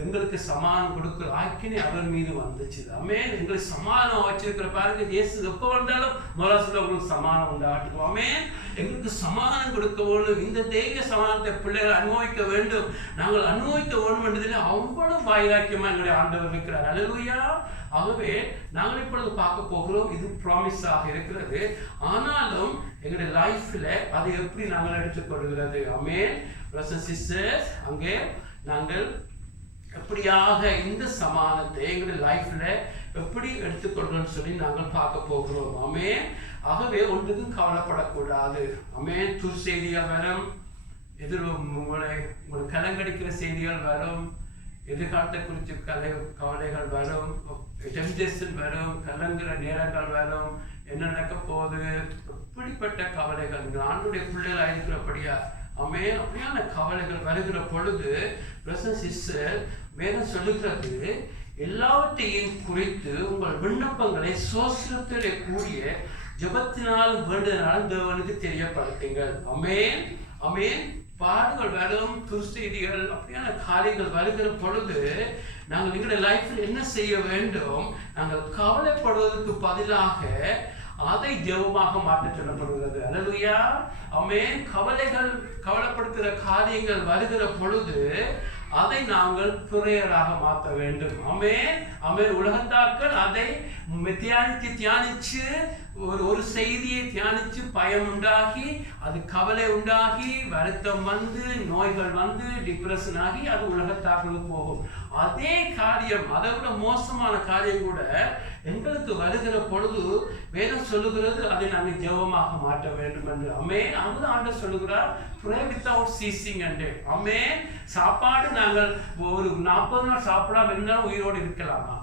எங்களுக்கு சமாதானம் கொடுக்கிற ஆக்கினை அவர் மீது வந்துச்சு. ஆமென். எங்களுக்கு சமாதானம் வச்சிருக்கிற பாருங்க, இயேசு எப்போ வந்தாலும் முதல்ல உங்களுக்கு சமாதானம் உண்டாட்டும். ஆமென். எங்களுக்கு சமாதானம் கொடுக்க வேண்டும். இந்த தெய்வீக சமாதானத்தை பிள்ளைகள் அனுபவிக்க வேண்டும். நாங்கள் அனுபவிக்க வேண்டும் என்றதில் அவ்வளவு வாயிலாக்கியமா எங்களுடைய ஆண்டவர் இருக்கிறார். அல்லேலூயா. ஆகவே நாங்கள் இப்பொழுது பார்க்க போகிறோம். இது ப்ராமிஸாக இருக்கிறது. ஆனாலும் எங்களுடைய லைஃப்ல அதை எப்படி நாங்கள் எடுத்துக்கொள்கிறது. ஆமென். பிரதர்ஸ் அண்ட் சிஸ்டர்ஸ், அங்கே நாங்கள் எப்படியாக இந்த சமாதானத்தை எங்களுடைய லைஃப்ல எப்படி எடுத்துக்கொள்றோம்னு சொல்லி நாங்கள் பார்க்க போகிறோம். ஆமென். ஆகவே ஒன்றுக்கும் கவலைப்படக்கூடாது. ஆமென். துர்செய்திகள் வரும், உங்களை கலங்கடிக்கிற செய்திகள் வரும், எதிர்காலத்தை குறித்து கவலைகள் வரும், டெம்டேஷன் வரும், கலங்குற நேரங்கள் வரும், என்ன நடக்க போகுது, எப்படிப்பட்ட கவலைகள் நீங்கள் ஆண்டுடைய பிள்ளைகளாக இருக்கிறபடியா. ஆமென். அப்படியான கவலைகள் வருகிற பொழுது வேதம் சொல்லுகிறது, எல்லாவற்றையும் குறித்து உங்கள் விண்ணப்பங்களை சோஸ்திரத்திலே கூடிய ஜெபத்தினால் வேண்டுதலால் தேவனுக்கு தெரியப்படுத்துங்கள். ஆமென். ஆமென். பாடுகள் வரும், துர்செய்திகள், அப்படியான காரியங்கள் வருகிற பொழுது நாங்கள் எங்களுடைய லைஃப்பில் என்ன செய்ய வேண்டும்? நாங்கள் கவலைப்படுவதற்கு பதிலாக அதை ஜெபமாக மாற்ற சொல்லப்படுகிறது. அல்லேலூயா. ஆமென். கவலைப்படுத்துகிற காரியங்கள் வருகிற பொழுது அதை நாங்கள் பிரேயராக மாற்ற வேண்டும். ஆமென். ஆமென். உலகத்தாக்கள் அதை தியானிச்சு ஒரு செய்தியை தியானிச்சு பயம் உண்டாகி, அது கவலை உண்டாகி, வருத்தம் வந்து, நோய்கள் வந்து, டிப்ரெஷன் ஆகி அது உலகத்தாக்களுக்கு போகும். அதே காரியம், அதை விட மோசமான காரியம் கூட எங்களுக்கு வருகிற பொழுது வேதம் சொல்லுகிறது, அதை நாங்கள் ஜெபமாக மாற்ற வேண்டும் என்று. ஆமென். அங்கு ஆண்டவர் சொல்லுகிறார், pray without ceasing என்று. ஆமென். சாப்பாடு நாங்கள் ஒரு 40 நாள் சாப்பிடாம இருந்தாலும் உயிரோடு இருக்கலாமா?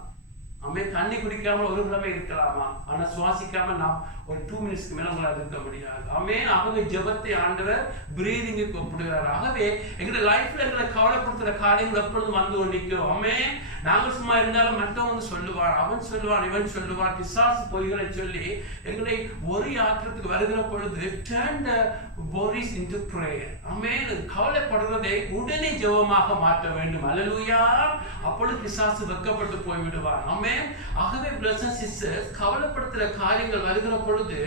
ஆமென். தண்ணி குடிக்காம ஒரு கிழமை இருக்கலாமா? ஆனா சுவாசிக்காம நாம் ஒரு 2 மினிட்ஸ்க்கு மேல உங்களால் இருக்க முடியாது. ஆமென். ஆகவே ஜெபத்தை ஆண்டவர் பிரீதிங்கு கூப்பிடுகிறார். ஆகவே எங்களுடைய லைஃப்ல எங்களை கவலைப்படுத்துற காரியங்கள் எப்பொழுதும் வந்து கொண்டிருக்கிறோம். ஆமென். நாங்கள் சும்மா இருந்தாலும் மற்றவன் வந்து சொல்லுவான், அவன் சொல்லுவான், இவன் சொல்லுவான், பிசாசு பொய்களை சொல்லி எங்களை ஒரு ஆத்திரத்துக்கு வருகிற பொழுது turn the worries into prayer. ஆமென். கவலைப்படுவதை உடனே ஜெபமாக மாற்ற வேண்டும். அல்லேலூயா. அப்பொழுது பிசாசு வெட்கப்பட்டு போய்விடுவான். ஆமென். ஆகவே brothers and sisters, கவலைப்படுத்துற காரியங்கள் வருகிற பொழுது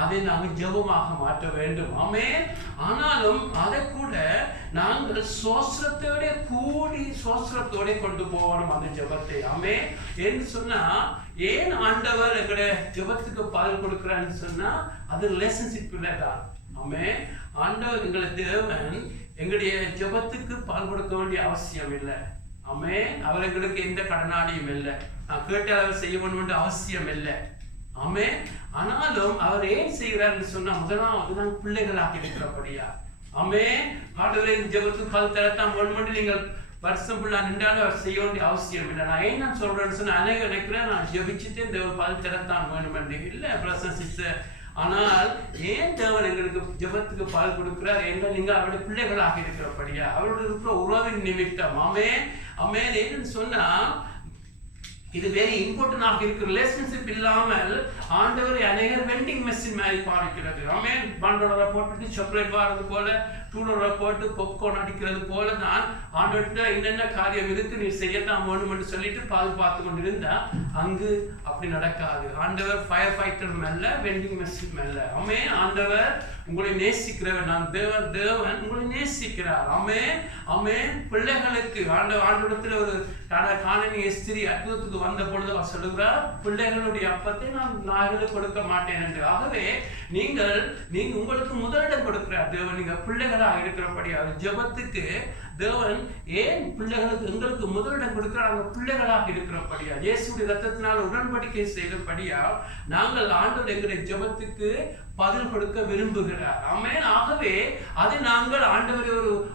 அதை நாங்கள் ஜெபமாக மாற்ற வேண்டும். ஆமென். ஆனாலும் அதை கூட நாங்கள் சோஸ்திரத்தோட கொண்டு போகணும் அந்த ஜெபத்தை. ஆமென். என்று சொன்னா, ஏன் ஆண்டவர் எங்களுடைய ஜெபத்துக்கு பால் கொடுக்கிறான்னு சொன்னா, அது ரிலேஷன்ஷிப்ல தான். ஆமென். ஆண்டவர் எங்களை தேவன் எங்களுடைய ஜெபத்துக்கு பால் கொடுக்க வேண்டிய அவசியம் இல்லை. ஆமென். அவர் எங்களுக்கு எந்த கடனாளியும் இல்லை, நான் கேட்ட அளவு செய்ய வேண்டும் அவசியம் இல்லை. ஆமென். ஆனாலும் அவர் ஏன் செய்கிறார்னு சொன்னா, முதலாவது நான் பிள்ளைகளாக இருக்கிறபடியா. ஆமென். ஆண்டவரே இந்த ஜெபத்துக்கு பால் தரத்தான் வேணும், நீங்கள் வருஷம் ஃபுல்லா நின்றாலும் அவர் செய்ய வேண்டிய அவசியம் இல்லை. நான் ஏன் நான் சொல்றேன்னு சொன்னா, அநேக நினைக்கிறேன் நான் ஜெபிச்சுட்டே தேவன் பால் தரத்தான் வேணும் என்று. இல்லை பிரதர்ஸ் சிஸ்டர், ஆனால் ஏன் தேவன் எங்களுக்கு ஜெபத்துக்கு பால் கொடுக்கிறார்? எங்க நீங்க அவருடைய பிள்ளைகளாக இருக்கிறபடியா, அவருடைய இருக்கிற உறவின் நிமித்தம். ஆமென். ஆமென். ஏன்னு சொன்னா, இது வெரி இம்பார்ட்டன்ட் இருக்கு. ரிலேஷன்ஷிப் இல்லாமல் ஆண்டவரை அநேகர் வெண்டிங் மெஷின் மாதிரி பாவிக்கிறது. ஆமென். $1 போட்டுட்டு சாக்லேட் வாரது போல, $2 போட்டு பாப்கார்ன் அடிக்கிறது போல தான் ஆண்டவர்கிட்ட என்னென்ன காரியம் இருக்கு, நீ செய்யத்தான் வேணும் என்று சொல்லிட்டு பார்த்து கொண்டு இருந்தா அங்கு அப்படி நடக்காது. ஆண்டவர் ஃபயர் ஃபைட்டர் மேல, வெண்டிங் மெஷின் மேல. ஆமென். ஆண்டவர் உங்களை நேசிக்கிறவர், நான் தேவன் உங்களை நேசிக்கிறார். ஆமென். ஆமென். பிள்ளைகளுக்கு ஆண்டவரிடத்துல ஒரு காணனி எஸ்திரி அற்புதத்துக்கு வந்த பொழுது அவர் சொல்லுகிறார், பிள்ளைகளுடைய அப்பத்தை நான் நாய்களுக்கு கொடுக்க மாட்டேன் என்று. ஆகவே நீங்கள் உங்களுக்கு முதலிடம் கொடுக்கிறார் தேவன். நீங்க பிள்ளைகளாக இருக்கிறபடி அவர் ஜெபத்துக்கு தேவன் ஏன் பிள்ளைகளுக்கு எங்களுக்கு முதலிடம் கொடுக்கிறார்? பிள்ளைகளாக இருக்கிறபடியா, இயேசுடைய ரத்தத்தினால் உடன்படிக்கை செய்தபடியா நாங்கள் ஆண்டவர் எங்களுடைய ஜெபத்துக்கு பதில் கொடுக்க விரும்புகிறார். ஆமென். ஆகவே அதை நாங்கள் ஆண்டவரை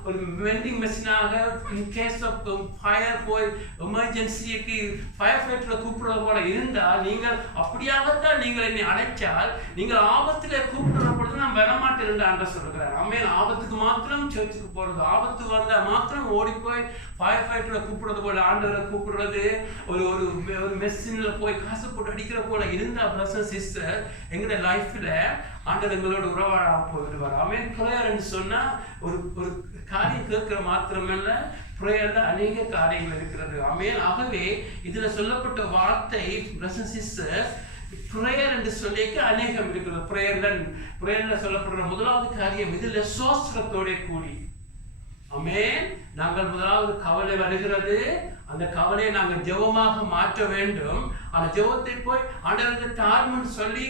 ஒரு வெண்டிங் மெஷினாக, இன் கேஸ் ஆஃப் ஃபயர் போய் எமர்ஜென்சிக்கு ஃபயர் ஃபைட்டரை கூப்பிடுறது போல இருந்தால், நீங்கள் அப்படியாகத்தான் நீங்கள் என்னை அழைச்சால், நீங்கள் ஆபத்தில் கூப்பிடுற பொழுது நான் வரமாட்டேன் என்று ஆண்டவர் சொல்லுகிறார். ஆமென். ஆபத்துக்கு மாத்திரம் சர்ச்சுக்கு போறது, ஆபத்து வந்தா மாத்திரம் ஓடி போய் ஃபயர் ஃபைட்டரை கூப்பிடுறது போல ஆண்டவரை கூப்பிடுறது, ஒரு மெஷின்ல போய் காசு போட்டு அடிக்கிற போல இருந்தா பிரதர் சிஸ்டர் எங்களுடைய லைஃப்ல ஆண்டவர் எங்களோட உறவாட போயிடுவார். ஆமென். ப்ரேயர்னு சொன்னா ஒரு காரியம் கேட்கிற மாத்திரமல்ல, ப்ரேயர்ல அநேக காரியங்கள் இருக்கிறது. ஆமென். ஆகவே இதுல சொல்லப்பட்ட வார்த்தை பிரதர் சிஸ்டர் பிரேயர் என்று சொல்லிக்க அநேகம் இருக்கிறது. பிரேயர்ல சொல்லப்படுற முதலாவது காரியம் இதுல சோஸ்திரத்தோட கூடி. ஆமென். நாங்கள் முதலாவது கவலை வருகிறது, அந்த கவலையை நாங்கள் ஜெபமாக மாற்ற வேண்டும். அந்த ஜெபத்தை போய் ஆண்டவருக்கு தாழ்மைன்னு சொல்லி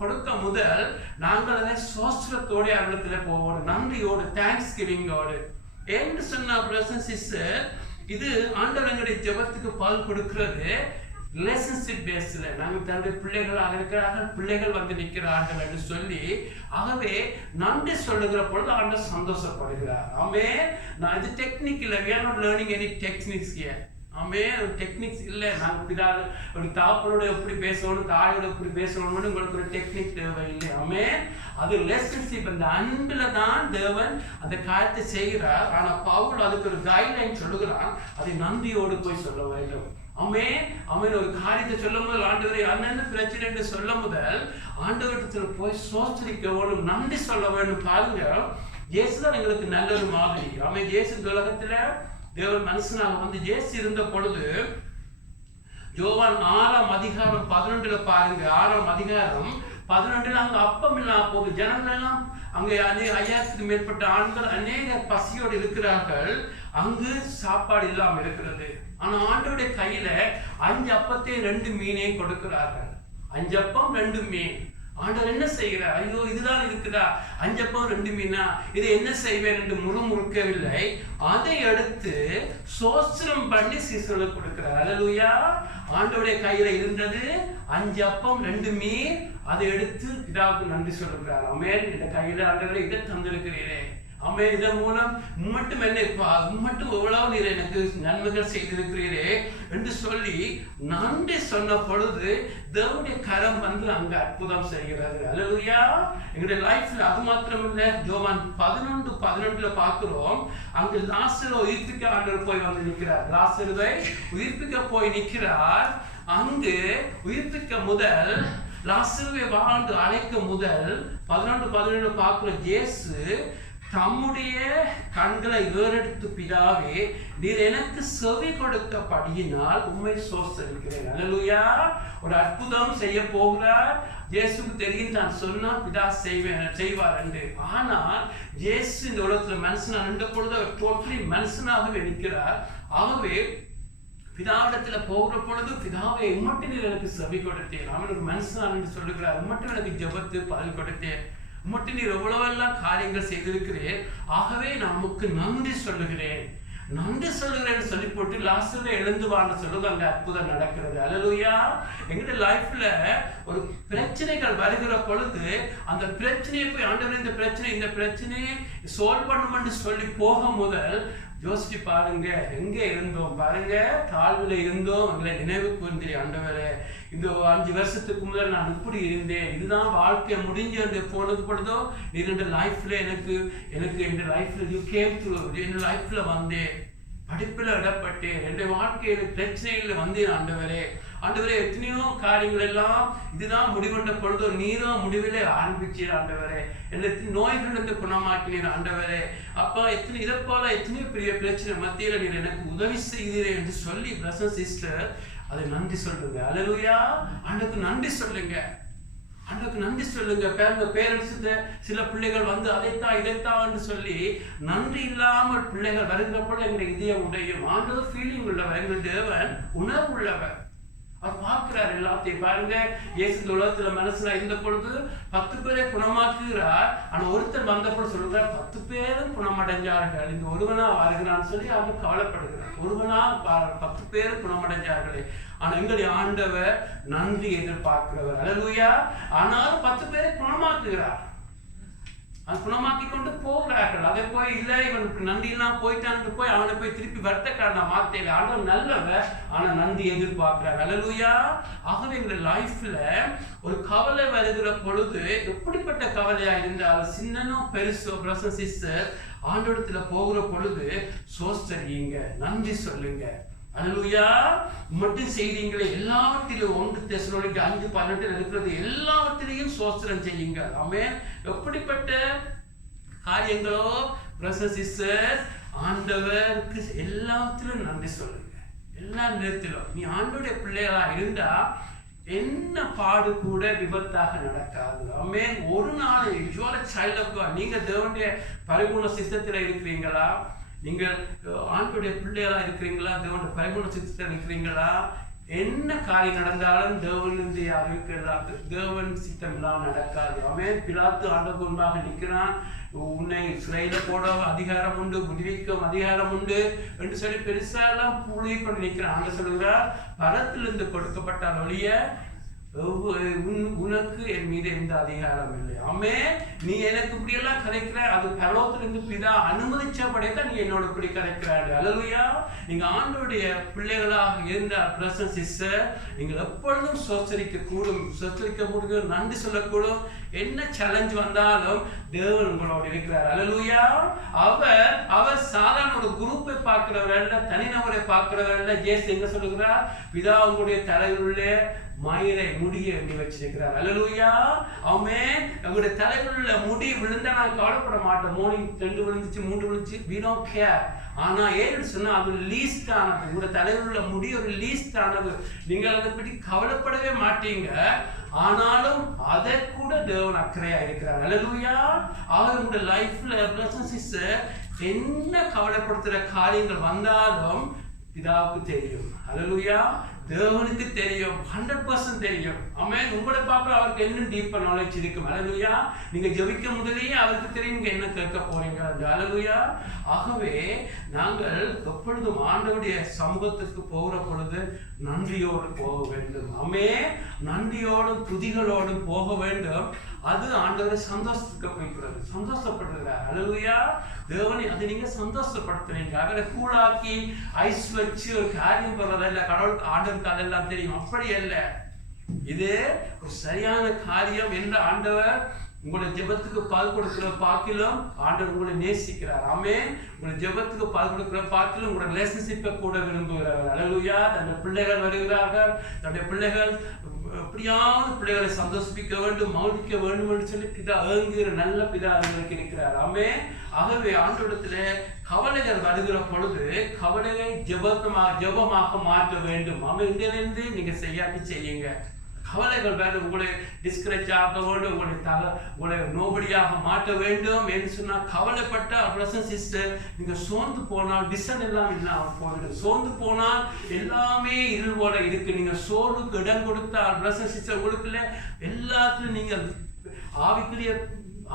கொடுக்க முதல் நாங்கள் அதை சோஸ்திரத்தோட அவரிடத்துல போவோம், நன்றியோடு, தேங்க்ஸ் கிவிங்கோடு. என்று சொன்ன பிரதர் சிஸ்டர், இது ஆண்டவர் எங்களுடைய ஜெபத்துக்கு பால் கொடுக்கிறது ரிலேஷன்ஷிப் பேஸ்ல. நாங்கள் தன்னுடைய பிள்ளைகளாக இருக்கிறார்கள், பிள்ளைகள் வந்து நிற்கிறார்கள் என்று சொல்லி, ஆகவே நன்றி சொல்லுகிற பொழுது ஆண்டவர் சந்தோஷப்படுகிறார். ஆமே. நான் இது டெக்னிக் இல்லை, we are not learning any techniques here. ஆமே. டெக்னிக்ஸ் இல்லை. நாங்கள் பிதாடு ஒரு தாப்பரோட எப்படி பேசணும், தாயோட எப்படி பேசணும்னு உங்களுக்கு ஒரு டெக்னிக் தேவை இல்லை. ஆமே. அது ரிலேஷன்ஷிப், அந்த அன்பில் தான் தேவன் அந்த காரியத்தை செய்கிறார். ஆனால் பவுல் அதுக்கு ஒரு கைட்லைன் சொல்லுகிறான், அதை நன்றியோடு போய் சொல்ல வேண்டும். ஆமென். ஆமென். ஒரு காரியத்தை சொல்லும் போது ஆண்டவரை அண்ணன் பிரச்சனை என்று சொல்ல முதல் ஆண்டவரிடத்துல போய் சோஸ்திரிக்க வேண்டும், நன்றி சொல்ல வேண்டும். பாருங்க, இயேசுதான் எங்களுக்கு நல்ல ஒரு மாதிரி. ஆமென். இயேசு இந்த உலகத்துல தேவன் மனுஷனாக வந்து இயேசு இருந்த பொழுது யோவான் 6ஆம் அதிகாரம் 11 பாருங்க. 6ஆம் அதிகாரம் 11 அங்க அப்பம் இல்லாம போகுது. ஜனங்கள் எல்லாம் அங்கே 5000க்கு மேற்பட்ட ஆண்கள் அநேக பசியோடு இருக்கிறார்கள். அங்கு சாப்பாடு இல்லாம இருக்கிறது. ஆனா ஆண்டவருடைய கையில 5 அப்பத்தையும் 2 மீனையும் கொடுக்கிறார்கள். 5 அப்பம் 2 மீன். ஆண்டவர் என்ன செய்கிறார்? ஐயோ இதுதான் இருக்குதா, 5 அப்பம் 2 மீனா, இதை என்ன செய்வேன் என்று முறுமுறுக்கவில்லை. அதை எடுத்து சோஸ்திரம் பண்ணி சீசர்களுக்கு கொடுக்கிறார். அல்லேலூயா. ஆண்டவருடைய கையில இருந்தது 5 அப்பம் 2 மீன். அதை எடுத்து பிதாவுக்கு நன்றி சொல்லுகிறார். ஆமென். இந்த கையில ஆண்டவரே இதை தந்திருக்கிறீரே, ஆமென், இதன் மூலம் மட்டும் மட்டும் எவ்வளவு நீர் எனக்கு நன்மைகள் செய்திருக்கிறீரே என்று சொல்லி நன்றி சொன்ன பொழுது தேவனுடைய கரம் வந்து அங்க அற்புதம் செய்கிறது. அல்லேலூயா. எங்களுடைய லைஃப்ல அது மாத்திரம் இல்ல, யோவான் 11:11 பார்க்கிறோம். அங்கு லாசரு உயிர்ப்பிக்க ஆண்டவர் போய் வந்து நிற்கிறார். லாசருவை உயிர்ப்பிக்க போய் நிற்கிறார். அங்கு உயிர்ப்பிக்க முதல், லாசருவை வாழ்ந்து அழைக்க முதல் 11:11 பார்க்கிற இயேசு தம்முடைய கண்களை ஏறெடுத்து, பிதாவே நீர் எனக்கு செவி கொடுத்தபடியினால் உம்மை சோஸ்தரிக்கிறேன். அல்லேலூயா. ஒரு அற்புதம் செய்ய போகிறார். இயேசுக்கு தெரியும், தான் சொன்னா பிதா செய்வார் என்று. ஆனால் இயேசு இந்த உலகத்துல மனுஷனா நின்ற பொழுது அவர் டோட்டலி மனுஷனாகவே நிற்கிறார். ஆகவே பிதாவிடத்துல போகிற பொழுது, பிதாவை உம்மட்டு நீர் எனக்கு செவி கொடுத்தேன். அவன் ஒரு மனுஷனா என்று சொல்லுகிறார். உம்மட்டு எனக்கு ஜெபத்து பதில் கொடுத்தேன். உம்மட்டு நீர் எவ்வளவெல்லாம் காரியங்கள் செய்திருக்கிறேன். ஆகவே நமக்கு நன்றி சொல்லுகிறேன், நன்றி சொல்லுகிறேன்னு சொல்லி போட்டு லாஸ்ட்ல எழுந்து வான்னு சொல்லுது. அங்க அற்புதம் நடக்கிறது. அல்லேலூயா. எங்களுடைய லைஃப்ல ஒரு பிரச்சனைகள் வருகிற பொழுது அந்த பிரச்சனையை போய் ஆண்டவரே இந்த பிரச்சனையை சால்வ் பண்ணுமென்று சொல்லி போக முதல் யோசிச்சு பாருங்க, எங்க இருந்தோம் பாருங்க, தாழ்வுல இருந்தோம். எங்களை நினைவு கூர்ந்தே ஆண்டவரே, இந்த 5 வருஷத்துக்கு முதல் நான் இப்படி இருந்தேன், இதுதான் வாழ்க்கை முடிஞ்சு போனது பொழுதோ நீ என் லைஃப்ல எனக்கு என் லைஃப்ல யூ கேம் த்ரூ, என் லைஃப்ல வந்தேன், படிப்புல இடப்பட்டேன், என்னுடைய வாழ்க்கையில பிரச்சனைகள் வந்தேன். ஆண்டவரே எத்தனையோ காரியங்கள் எல்லாம் இதுதான் முடிவுண்ட பொழுதோ நீரும் முடிவிலே ஆரம்பிச்சீர். ஆண்டவரே என்னை நோய்களிலிருந்து குணமாக்கினீர். ஆண்டவரே அப்பா இதை போல எத்தனையோ பெரிய பிரச்சனை மத்தியில நீர் எனக்கு உதவி செய்தீரே என்று சொல்லி பிரதர் சிஸ்டர் அதை நன்றி சொல்லுங்க. அல்லேலூயா. ஆண்டவருக்கு நன்றி சொல்லுங்க, ஆண்டவருக்கு நன்றி சொல்லுங்க. பேரண்ட்ஸ் சில பிள்ளைகள் வந்து இதைத்தான் என்று சொல்லி நன்றி இல்லாமல் பிள்ளைகள் வருகிற போல எங்களுடைய இதயம் உடையும். ஆண்டவர் ஃபீலிங் உள்ளவர், எங்கள் தேவன் உணர்வு உள்ளவர். அவர் பார்க்கிறார் எல்லாத்தையும். பாருங்க, இயேசு இந்த உலகத்துல மனசுல இருந்த பொழுது 10 பேரை குணமாக்குகிறார். ஆனா ஒருத்தர் வந்த பொழுது சொல்றார் 10 பேரும் குணமடைஞ்சார்கள், இந்த ஒருவனா வருகிறான்னு சொல்லி அவர் கவலைப்படுகிறார். ஒருவனா 10 பேரும் குணமடைஞ்சார்களே. ஆனா எங்களுடைய ஆண்டவர் நன்றி எதிர்பார்க்கிறவர். அல்லேலூயா. ஆனாலும் 10 பேரை குணமாக்குகிறார். குணமாக்கி கொண்டு போகிறார்கள். அதை போய் இல்லை இவனுக்கு நன்றியெல்லாம் போயிட்டான்னு போய் அவனை போய் திருப்பி வருத்தக்காரனா மாத்தேன். ஆண்டவர் நல்லவர், ஆனா நன்றி எதிர்பார்க்கிறார். அல்லேலூயா. ஆகவே எங்க லைஃப்ல ஒரு கவலை வருகிற பொழுது, எப்படிப்பட்ட கவலையா இருந்தாலும் சின்னனோ பெருசோ பிரதர்ஸ் சிஸ்டர், ஆண்டவரத்துல போகிற பொழுது சோஸ்தரியுங்க, நன்றி சொல்லுங்க. அல்லேலூயா. மட்டும் செய்றீங்களே, எல்லாவற்றிலும் 1 தெசலோனிக்கர் 5:18 இருக்கிறது, எல்லாவற்றிலையும் சோஸ்திரம் செய்யுங்க. ஆமென். எப்படிப்பட்ட காரியங்களோ பிரதர்ஸ் சிஸ்டர்ஸ், ஆண்டவருக்கு எல்லாவற்றிலும் நன்றி சொல்லுங்க. எல்லா நேரத்திலும் நீ ஆண்டவருடைய பிள்ளைகளா இருந்தா என்ன பாடு கூட விபத்தாக நடக்காது. ஆமென். ஒரு நாள் சைல்ட் ஆஃப் காட், நீங்க தேவனுடைய பரிபூர்ண சித்தத்தில் இருக்கிறீங்களா? நீங்கள் ஆண்டவருடைய பிள்ளைகளா இருக்கிறீங்களா? தேவனுடைய பரிபூர்ண சித்தத்தில் இருக்கிறீங்களா? என்ன காரியம் நடந்தாலும் தேவனிலிருந்து யாருக்கு தேவன் சித்தம் எல்லாம் நடக்காது. ஆமென். பிலாத்து ஆண்டவர் முன்பாக நிற்கிறான். உன்னை சிறையில போட அதிகாரம் உண்டு, விடுவிக்கும் அதிகாரம் உண்டு என்று சொல்லி பெருசா எல்லாம் புழுகி கொண்டு நிற்கிறான். ஆண்டவர் சொல்லுகிறார், பரத்திலிருந்து கொடுக்கப்பட்ட ஒழிய உனக்கு என் மீது எந்த அதிகாரம் இல்லை. ஆமென். நீ எனக்கு இப்படி எல்லாம் கதைக்கிற, அது பரலோகத்திலிருந்து பிதா அனுமதிச்சபடிதான் நீ என்னோட இப்படி கதைக்கிறாரு. அல்லேலூயா. நீங்க ஆண்டவருடைய பிள்ளைகளாக இருந்தால் பிரதர்ஸ் சிஸ்டர், நீங்கள் எப்பொழுதும் சோச்சரிக்க கூடும், சோச்சரிக்க முடியும், நன்றி சொல்லக்கூடும். என்ன சேலஞ்ச் வந்தாலும் தேவன் உங்களோடு இருக்கிறார். அல்லேலூயா. அவர் சாதாரண ஒரு குரூப்பை பார்க்கிறவர்கள், தனிநபரை பார்க்கிறவர்கள். இயேசு எங்க சொல்லுகிறார்? பிதா உங்களுடைய தலையிலுள்ளே மயிரை முடிய எண்ணி வச்சிருக்கிறார். அல்லேலூயா. ஆமென். உங்களுடைய தலையிலுள்ள முடி விழுந்தா நான் கவலைப்பட மாட்டோம். மார்னிங் 2 விழுந்துச்சு 3 விழுந்துச்சு, we don't care. ஆனா ஏன்னு சொன்னா அது லீஸ்ட் ஆனது. உங்களுடைய தலையிலுள்ள முடி ஒரு லீஸ்ட் ஆனது. நீங்கள் அதை பற்றி கவலைப்படவே மாட்டீங்க. ஆனாலும் அதை கூட தேவன் அக்கறையா இருக்கிறார். அல்லேலூயா. ஆக உங்களுடைய லைஃப்ல பிரதர்ஸ் சிஸ்டர் என்ன கவலைப்படுத்துற காரியங்கள் வந்தாலும் பிதாவுக்கு தெரியும். அல்லேலூயா. தேவனுக்கு தெரியும், 100% தெரியும். ஆமென். உங்களை பார்க்க அவருக்கு என்ன டீப்பா நாலேஜ் இருக்கும். அல்லேலூயா. நீங்க ஜெபிக்க முதலேயே அவருக்கு தெரியும் நீங்க என்ன கேட்க போறீங்க. அல்லேலூயா. ஆகவே நாங்கள் எப்பொழுதும் ஆண்டவருடைய சமூகத்துக்கு போகிற பொழுது நன்றியோடு போக வேண்டும். ஆமென். நன்றியோடும் துதிகளோடும் போக வேண்டும். அது ஆண்டவரை சந்தோஷத்துக்கு போய்கிறது, சந்தோஷப்படுகிறார். அல்லேலூயா. தேவனை அது நீங்க சந்தோஷப்படுத்துறீங்க. அவரை கூழாக்கி ஐஸ் வச்சு ஒரு காரியம் போடுறதில்ல. கடவுளுக்கு ஆண்டவருக்கு அதெல்லாம் தெரியும். அப்படி அல்ல, இது ஒரு சரியான காரியம் என்று ஆண்டவர் உங்களுடைய ஜெபத்துக்கு பால் கொடுக்கிற பாக்கிலும் ஆண்டவர் உங்களை நேசிக்கிறார். ஆமென். உங்களுடைய ஜெபத்துக்கு பால் கொடுக்கிற பாக்கிலும் உங்களுடைய ரிலேஷன்ஷிப்பை கூட விரும்புகிறார்கள். அல்லேலூயா. தன்னுடைய பிள்ளைகள் வருகிறார்கள், தன்னுடைய பிள்ளைகள் எப்படியாவது பிள்ளைகளை சந்தோஷிப்பிக்க வேண்டும், மௌனிக்க வேண்டும் என்று சொல்லி பிதா ஏங்குகிற நல்ல பிதா அவர்களுக்கு இருக்கிறார். ஆமென். ஆகவே ஆண்டவரிடத்திலே கவலைகள் வருகிற பொழுது கவலையை ஜெபமாக மாற்ற வேண்டும். ஆமென். இங்கிருந்து நீங்க செய்யுங்க. கவலைகள் வேறு உங்களை டிஸ்கரேஜ் ஆக வேண்டும், உங்களை நோபடியாக மாற்ற வேண்டும் என்று சொன்னால் கவலைப்பட்ட பிரதர்ஸ் சிஸ்டர், நீங்க சோர்ந்து போனால் விசன் எல்லாம் இல்லாமல் போயிடும். சோர்ந்து போனால் எல்லாமே இருள் போல இருக்கு. நீங்க சோர்வுக்கு இடம் கொடுத்தால் பிரதர்ஸ் சிஸ்டர் உங்களுக்குள்ள எல்லாத்துலையும் நீங்கள்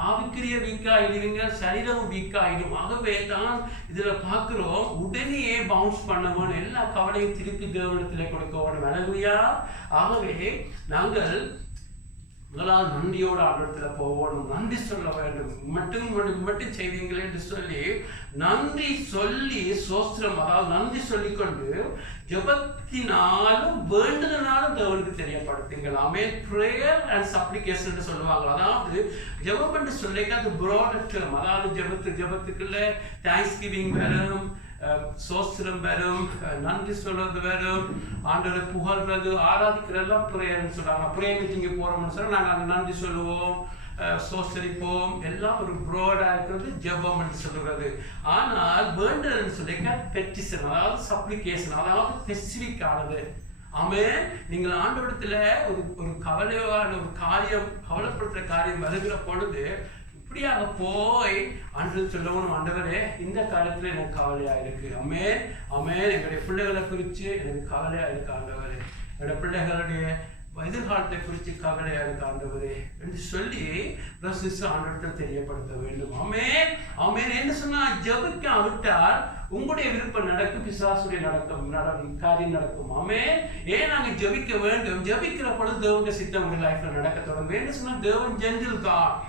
ஆவிக்குரிய வீக்கா ஆயிடுவீங்க, சரீரம் வீக்கா ஆயிடும். ஆகவே தான் இதுல பாக்குறோம், உடனே பவுன்ஸ் பண்ண வேணும், எல்லா கவலையும் திருப்பி தேவனத்திலே கொடுக்க வேணும். அல்லேலூயா. ஆகவே நாங்கள் முதலாவது நன்றியோடு ஆண்டவரத்துல போகணும், நன்றி சொல்ல வேண்டும். மட்டும் செய்வீங்களே என்று சொல்லி நன்றி சொல்லி சோஸ்திரம், அதாவது நன்றி சொல்லிக்கொண்டு ஜெபத்தினாலும் வேண்டுதனாலும் தேவனுக்கு தெரியப்படுத்துங்கள். ஆமென். பிரேயர் அண்ட் சப்ளிகேஷன் என்று சொல்லுவாங்க. அதாவது ஜெபம் என்று சொல்லிக்க அது ப்ராட் டேர்ம். அதாவது ஜெபத்துக்குள்ள தேங்க்ஸ் கிவிங் வரும், சோஸ்திரம் வரும், நன்றி சொல்றது வரும், ஆண்டவரை புகழ்றது, ஆராதிக்கிறதெல்லாம் பிரேயர்னு சொல்றாங்க. பிரேயர் மீட்டிங்கு போறோம்னு சொன்னா நாங்கள் அங்கே நன்றி சொல்லுவோம், சோஸ்தரிப்போம், எல்லாம் ஒரு ப்ராடா இருக்கிறது ஜெபம் என்று சொல்லுறது. ஆனால் வேண்டுதல்னு சொல்லிக்க பெட்டிஷன், அதாவது சப்ளிகேஷன், அதாவது ஸ்பெசிபிக் ஆனது. ஆமென். நீங்கள் ஆண்டவரிடத்துல ஒரு கவலையான ஒரு காரியம், கவலைப்படுத்துற காரியம் வருகிற பொழுது இப்படியாக போய் ஆண்டவர் சொல்லணும், ஆண்டவரே இந்த காலத்துல எனக்கு கவலையா இருக்கு. ஆமென். ஆமென். எங்களுடைய பிள்ளைகளை குறித்து எனக்கு கவலையா இருக்கு ஆண்டவரே, என்னுடைய பிள்ளைகளுடைய எதிர்காலத்தை குறித்து கவலையா இருக்கு ஆண்டவரே என்று சொல்லி ஆண்டவர்கிட்ட தெரியப்படுத்த வேண்டும். ஆமென். ஆமென். என்ன சொன்னா ஜெபிக்க விட்டால் உங்களுடைய விருப்பம் நடக்கும், பிசாசுடைய காரியம் நடக்கும். ஆமென். ஏன் நாங்க ஜெபிக்க வேண்டும்? ஜெபிக்கிற பொழுது தேவனுடைய சித்தம் உங்களுடைய லைஃப்ல நடக்க தொடங்கும். என்ன சொன்னா தேவன் ஜென்டில் காட்,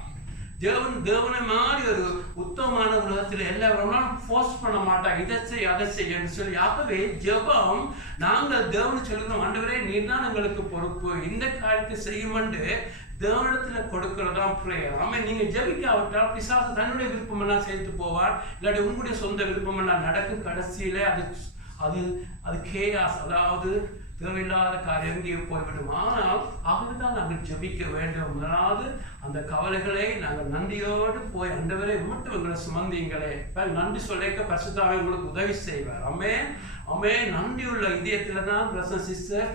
தேவனை மாதிரி ஒரு உத்தமமான உலகத்தில் எல்லாரும் ஃபோர்ஸ் பண்ண மாட்டாங்க, இதை செய் அதை செய்யன்னு சொல்லி. ஆகவே ஜெபம், நாங்கள் தேவனை சொல்லுகிறோம், ஆண்டவரே நீர் தான் எங்களுக்கு பொறுப்பு, இந்த காரியத்தை செய்யுமென்று தேவனிடத்துல கொடுக்கிறதா பிரேயர். ஆமாம், நீங்க ஜெபிக்காவிட்டால் பிசாசு தன்னுடைய விருப்பம் எல்லாம் சேர்த்து போவார், இல்லாட்டி உங்களுடைய சொந்த விருப்பம் எல்லாம் நடக்கும். கடைசியில அது கேயாஸ், அதாவது தேவையில்லாத காரியம் எங்கேயோ போய்விடும். ஆனால் ஆகவேதான் நாங்கள் ஜெபிக்க வேண்டும். அதாவது அந்த கவலைகளை நாங்கள் நன்றியோடு போய் ஆண்டவரே மட்டும் எங்களை சுமந்தீங்களே, நன்றி சொல்லிக்க பரிசுத்தாவே உங்களுக்கு உதவி செய்வார். ஆமென் ஆமென். நன்றியுள்ள இதயத்துல தான் பிரதர் சிஸ்டர்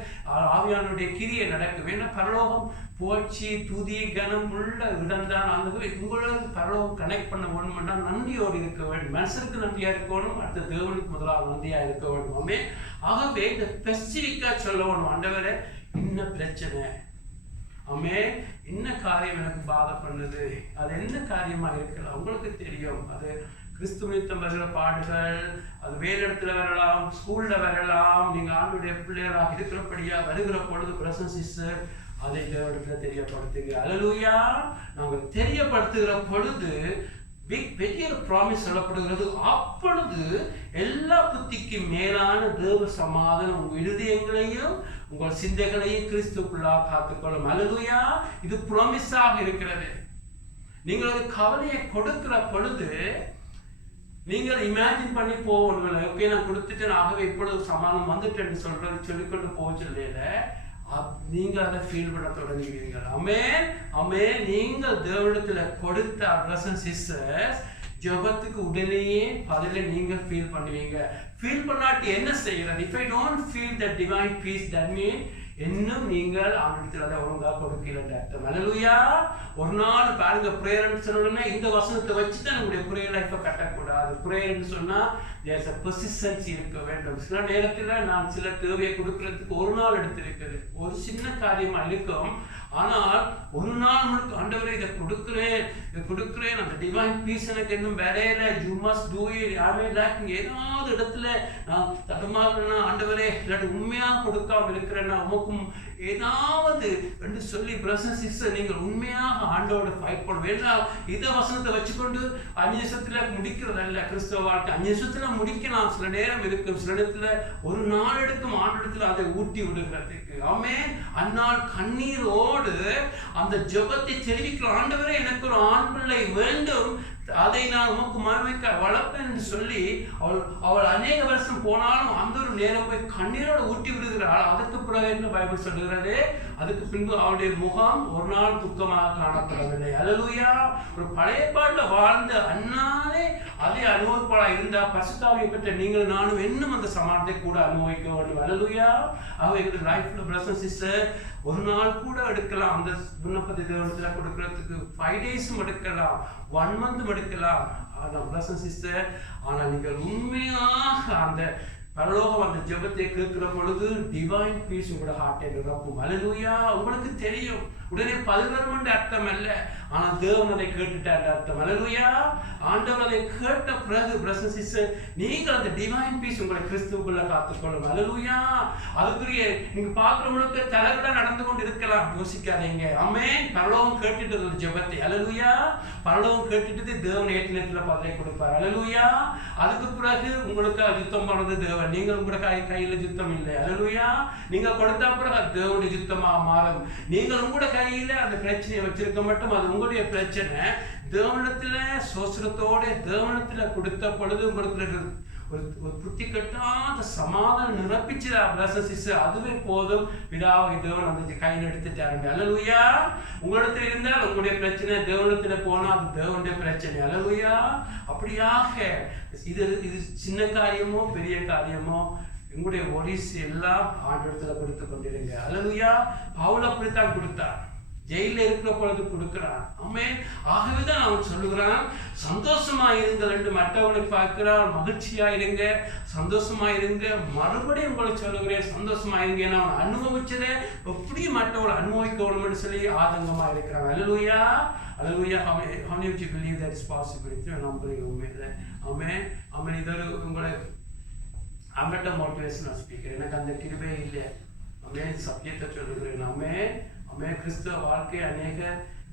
ஆவியானுடைய கிரியை நடக்கும். ஏன்னா பரலோகம் போச்சு, துதி கனம் உள்ள இடம் தான். அந்த உங்களோட பரலோகம் கனெக்ட் பண்ண வேணும்னா நன்றியோடு இருக்க வேண்டும். மனுஷனுக்கு நன்றியா இருக்கணும், அடுத்த தேவனுக்கு முதலாக நன்றியா இருக்க வேண்டும். ஆமென். ஆகவே இந்த ஸ்பெசிபிக்கா சொல்ல வேணும், ஆண்டவரே என்ன பிரச்சனை, ஆமென், என்ன காரியம் எனக்கு பாதை பண்ணுது, அது என்ன காரியமா இருக்கலாம், உங்களுக்கு தெரியும். அது கிறிஸ்துவ நிமித்தம் வருகிற பாடுகள், அது வேறு இடத்துல வரலாம், ஸ்கூல்ல வரலாம், நீங்க ஆண்டுடைய பிள்ளைகளாக இருக்கிறபடியா வருகிற பொழுது பிரசன்ஸ் அதை தேவனிடத்துல தெரியப்படுத்துங்க. அல்லேலூயா. நாங்கள் தெரியப்படுத்துகிற பொழுது பெரிய ப்ராமிஸ் சொல்லப்படுகிறது. அப்பொழுது எல்லா புத்திக்கு மேலான தேவ சமாதானம் உங்கள் இருதயங்களையும் உங்கள் சிந்தைகளையும் கிறிஸ்துக்குள்ளாக காத்துக்கொள்ளும். அல்லேலூயா. இது ப்ராமிஸாக இருக்கிறது. நீங்கள் ஒரு கவலையை கொடுக்கிற பொழுது நீங்கள் இமேஜின் பண்ணி போவீங்களே, ஓகே நான் கொடுத்துட்டேன், ஆகவே இப்பொழுது சமாதானம் வந்துட்டேன்னு சொல்லிக்கொண்டு போக சொல்லல, நீங்க அதை ஃபீல் பண்ண தொடங்குவீங்க. ஆமென் ஆமென். நீங்கள் தேவனிடத்துல கொடுத்த பிரதர்ஸ் சிஸ்டர்ஸ் ஜெபத்துக்கு உடனேயே பதில நீங்க ஃபீல் பண்ணுவீங்க. ஃபீல் பண்ணாட்டி என்ன செய்யறது? If I don't feel that divine peace, that means இன்னும் நீங்கள் ஆண்டவரிடத்துல அதை ஒழுங்கா கொடுக்கலன்னு அர்த்தம். அல்லேலூயா. ஒரு நாள் பாருங்க, பிரேயர்னு சொன்னோம்னா இந்த வசனத்தை வச்சு தான் நம்முடைய பிரேயர் லைஃப்பை கட்டக்கூடாது. பிரேயர்னு சொன்னா there's a persistence இருக்க வேண்டும். சில நேரத்துல நான் சில தேவையை கொடுக்கறதுக்கு ஒரு நாள் எடுத்திருக்குது, ஒரு சின்ன காரியமா இருக்கும். ஆனால் ஒரு நாள் முழுக்க ஆண்டவரே இதை கொடுக்கிறேன், அந்த டிவைன் பீஸ் எனக்கு இன்னும் வரையில, யூ மஸ்ட் டூ இட். ஏதாவது இடத்துல நான் தடுமாறுனா ஆண்டவரே, இல்லாட்டி உண்மையாக கொடுக்காம இருக்கிறேன்னா உமக்கும் ஏதாவது என்று சொல்லி பிரதர்ஸ் சிஸ்டர் நீங்கள் உண்மையாக ஆண்டோட ஃபைட் பண்ணுவோம். ஏன்னா இதை வசனத்தை வச்சுக்கொண்டு 5 நிமிஷத்துல முடிக்கிறதல்ல கிறிஸ்தவ வாழ்க்கை. 5 நிமிஷத்துல முடிக்கலாம், சில நேரம் இருக்கும், சில இடத்துல ஒரு நாள் எடுக்கும் ஆண்டத்துல அதை ஊட்டி விடுகிறதுக்கு. ஆமென். அந்நாள் கண்ணீரோடு அந்த ஜெபத்தை தெரிவிக்கிற, ஆண்டவரே எனக்கு ஒரு ஆண் பிள்ளை வேண்டும், அதை நான் உமக்கு மறுமைக்க வளர்ப்பேன் என்று சொல்லி அவள் அநேக வருஷம் போனாலும் அந்த ஒரு நேரம் போய் கண்ணீரோடு ஊட்டி விடுகிறாள். அதற்கு பிறகு என்ன பைபிள் சொல்லுகிறது? அதுக்கு பின்பு அவளுடைய முகம் ஒரு நாள் துக்கமாக காணப்படவில்லை. அல்லேலூயா. ஒரு பழைய பாட்டுல வாழ்ந்த அண்ணாலே அதே அனுபவப்பாளா இருந்தா பரிசுத்தாவியை பெற்ற நீங்கள் நானும் இன்னும் அந்த சமானத்தை கூட அனுபவிக்க வேண்டும். அல்லேலூயா. ஆக எங்களுடைய லைஃப்ல பிரதர்ஸ் சிஸ்டர் ஒரு நாள் கூட எடுக்கலாம், அந்த விண்ணப்பத்தை தேவனிடத்துல கொடுக்கறதுக்கு 5 டேஸும் எடுக்கலாம், 1 மந்த் எடுக்கலாம். ஆனால் பிரதர்ஸ் சிஸ்டர், ஆனால் நீங்கள் உண்மையாக அந்த பரலோகம் அந்த ஜெபத்தை கேட்கிற பொழுது டிவைன் பீஸ் உங்களோட ஹார்ட்டை நிரப்பும். அல்லேலூயா. உங்களுக்கு தெரியும் உடனே பதில் அர்த்தம் அல்ல, ஆனா தேவன் அதை கேட்டுட்டார் அர்த்தம். அல்லேலூயா. ஆண்டவர் அதை கேட்ட பிறகு பிரதர்ஸ் சிஸ்டர் நீங்கள் அந்த டிவைன் பீஸ் உங்களை கிறிஸ்துவுக்குள்ள காத்துக்கொள்ளும். அல்லேலூயா. அதுக்குரிய நீங்க பார்க்கிறவங்களுக்கு தலைவிட நடந்து கொண்டு இருக்கலாம், யோசிக்காதீங்க. ஆமென். பரலோகம் கேட்டுட்டு ஜெபத்தை. அல்லேலூயா. பரலோகம் கேட்டுட்டு தேவன் ஏற்றினத்துல பதிலை கொடுப்பார். அல்லேலூயா. அதுக்கு பிறகு உங்களுக்கு யுத்தம் பண்ணது தேவன், நீங்கள் உங்களோட கையில யுத்தம் இல்லை. அல்லேலூயா. நீங்க கொடுத்த பிறகு அது தேவனுடைய யுத்தமா மாறும். நீங்கள் உங்களோட கையில அந்த பிரச்சனையை வச்சிருக்க மட்டும் அது உங்களுடைய பிரச்சனை. தேவனிடத்துல சோசரத்தோட தேவனிடத்துல கொடுத்த பொழுது உங்களுக்கு ஒரு புத்தி கட்டாத சமாதானம் நிரப்பிச்சுதா பிரதர்ஸ் சிஸ்டர், அதுவே போதும். பிதாவை தேவன் அந்த கையில் எடுத்துட்டாருங்க. அல்லேலூயா. உங்களிடத்துல இருந்தால் உங்களுடைய பிரச்சனை, தேவனிடத்துல போனா அது தேவனுடைய பிரச்சனை. அல்லேலூயா. அப்படியாக இது சின்ன காரியமோ பெரிய காரியமோ உங்களுடைய ஒரிஸ் எல்லாம் ஆண்டவரிடத்துல கொடுத்து கொண்டிருங்க. அல்லேலூயா. பவுல் அப்படித்தான் கொடுத்தார், ஜெயில இருக்கிற பொழுது கொடுக்கிறான். ஆமென். ஆகவேதான் அவன் சொல்லுகிறான், சந்தோஷமா இருங்கள் என்று மற்றவர்களை பார்க்கிறான். மகிழ்ச்சியா இருங்க, சந்தோஷமா இருங்க. மறுபடியும் உங்களை சொல்லுகிறேன், சந்தோஷமா இருங்க. அவன் அனுபவிச்சதை எப்படி மற்றவர்கள் அனுபவிக்கணும்னு சொல்லி ஆதங்கமா இருக்கிறான். அல்லேலூயா. அல்லேலூயா. How many of you believe that is possible? இத்தனை நம்புறீங்க உண்மையில? ஆமென் ஆமென். இது உங்களை அமட்ட மோட்டிவேஷனல் ஸ்பீக்கர், எனக்கு அந்த கிருபை இல்லை. ஆமென். சத்தியத்தை சொல்லுகிறேன். ஆமென் ஆமென். கிறிஸ்துவ வாழ்க்கை அநேக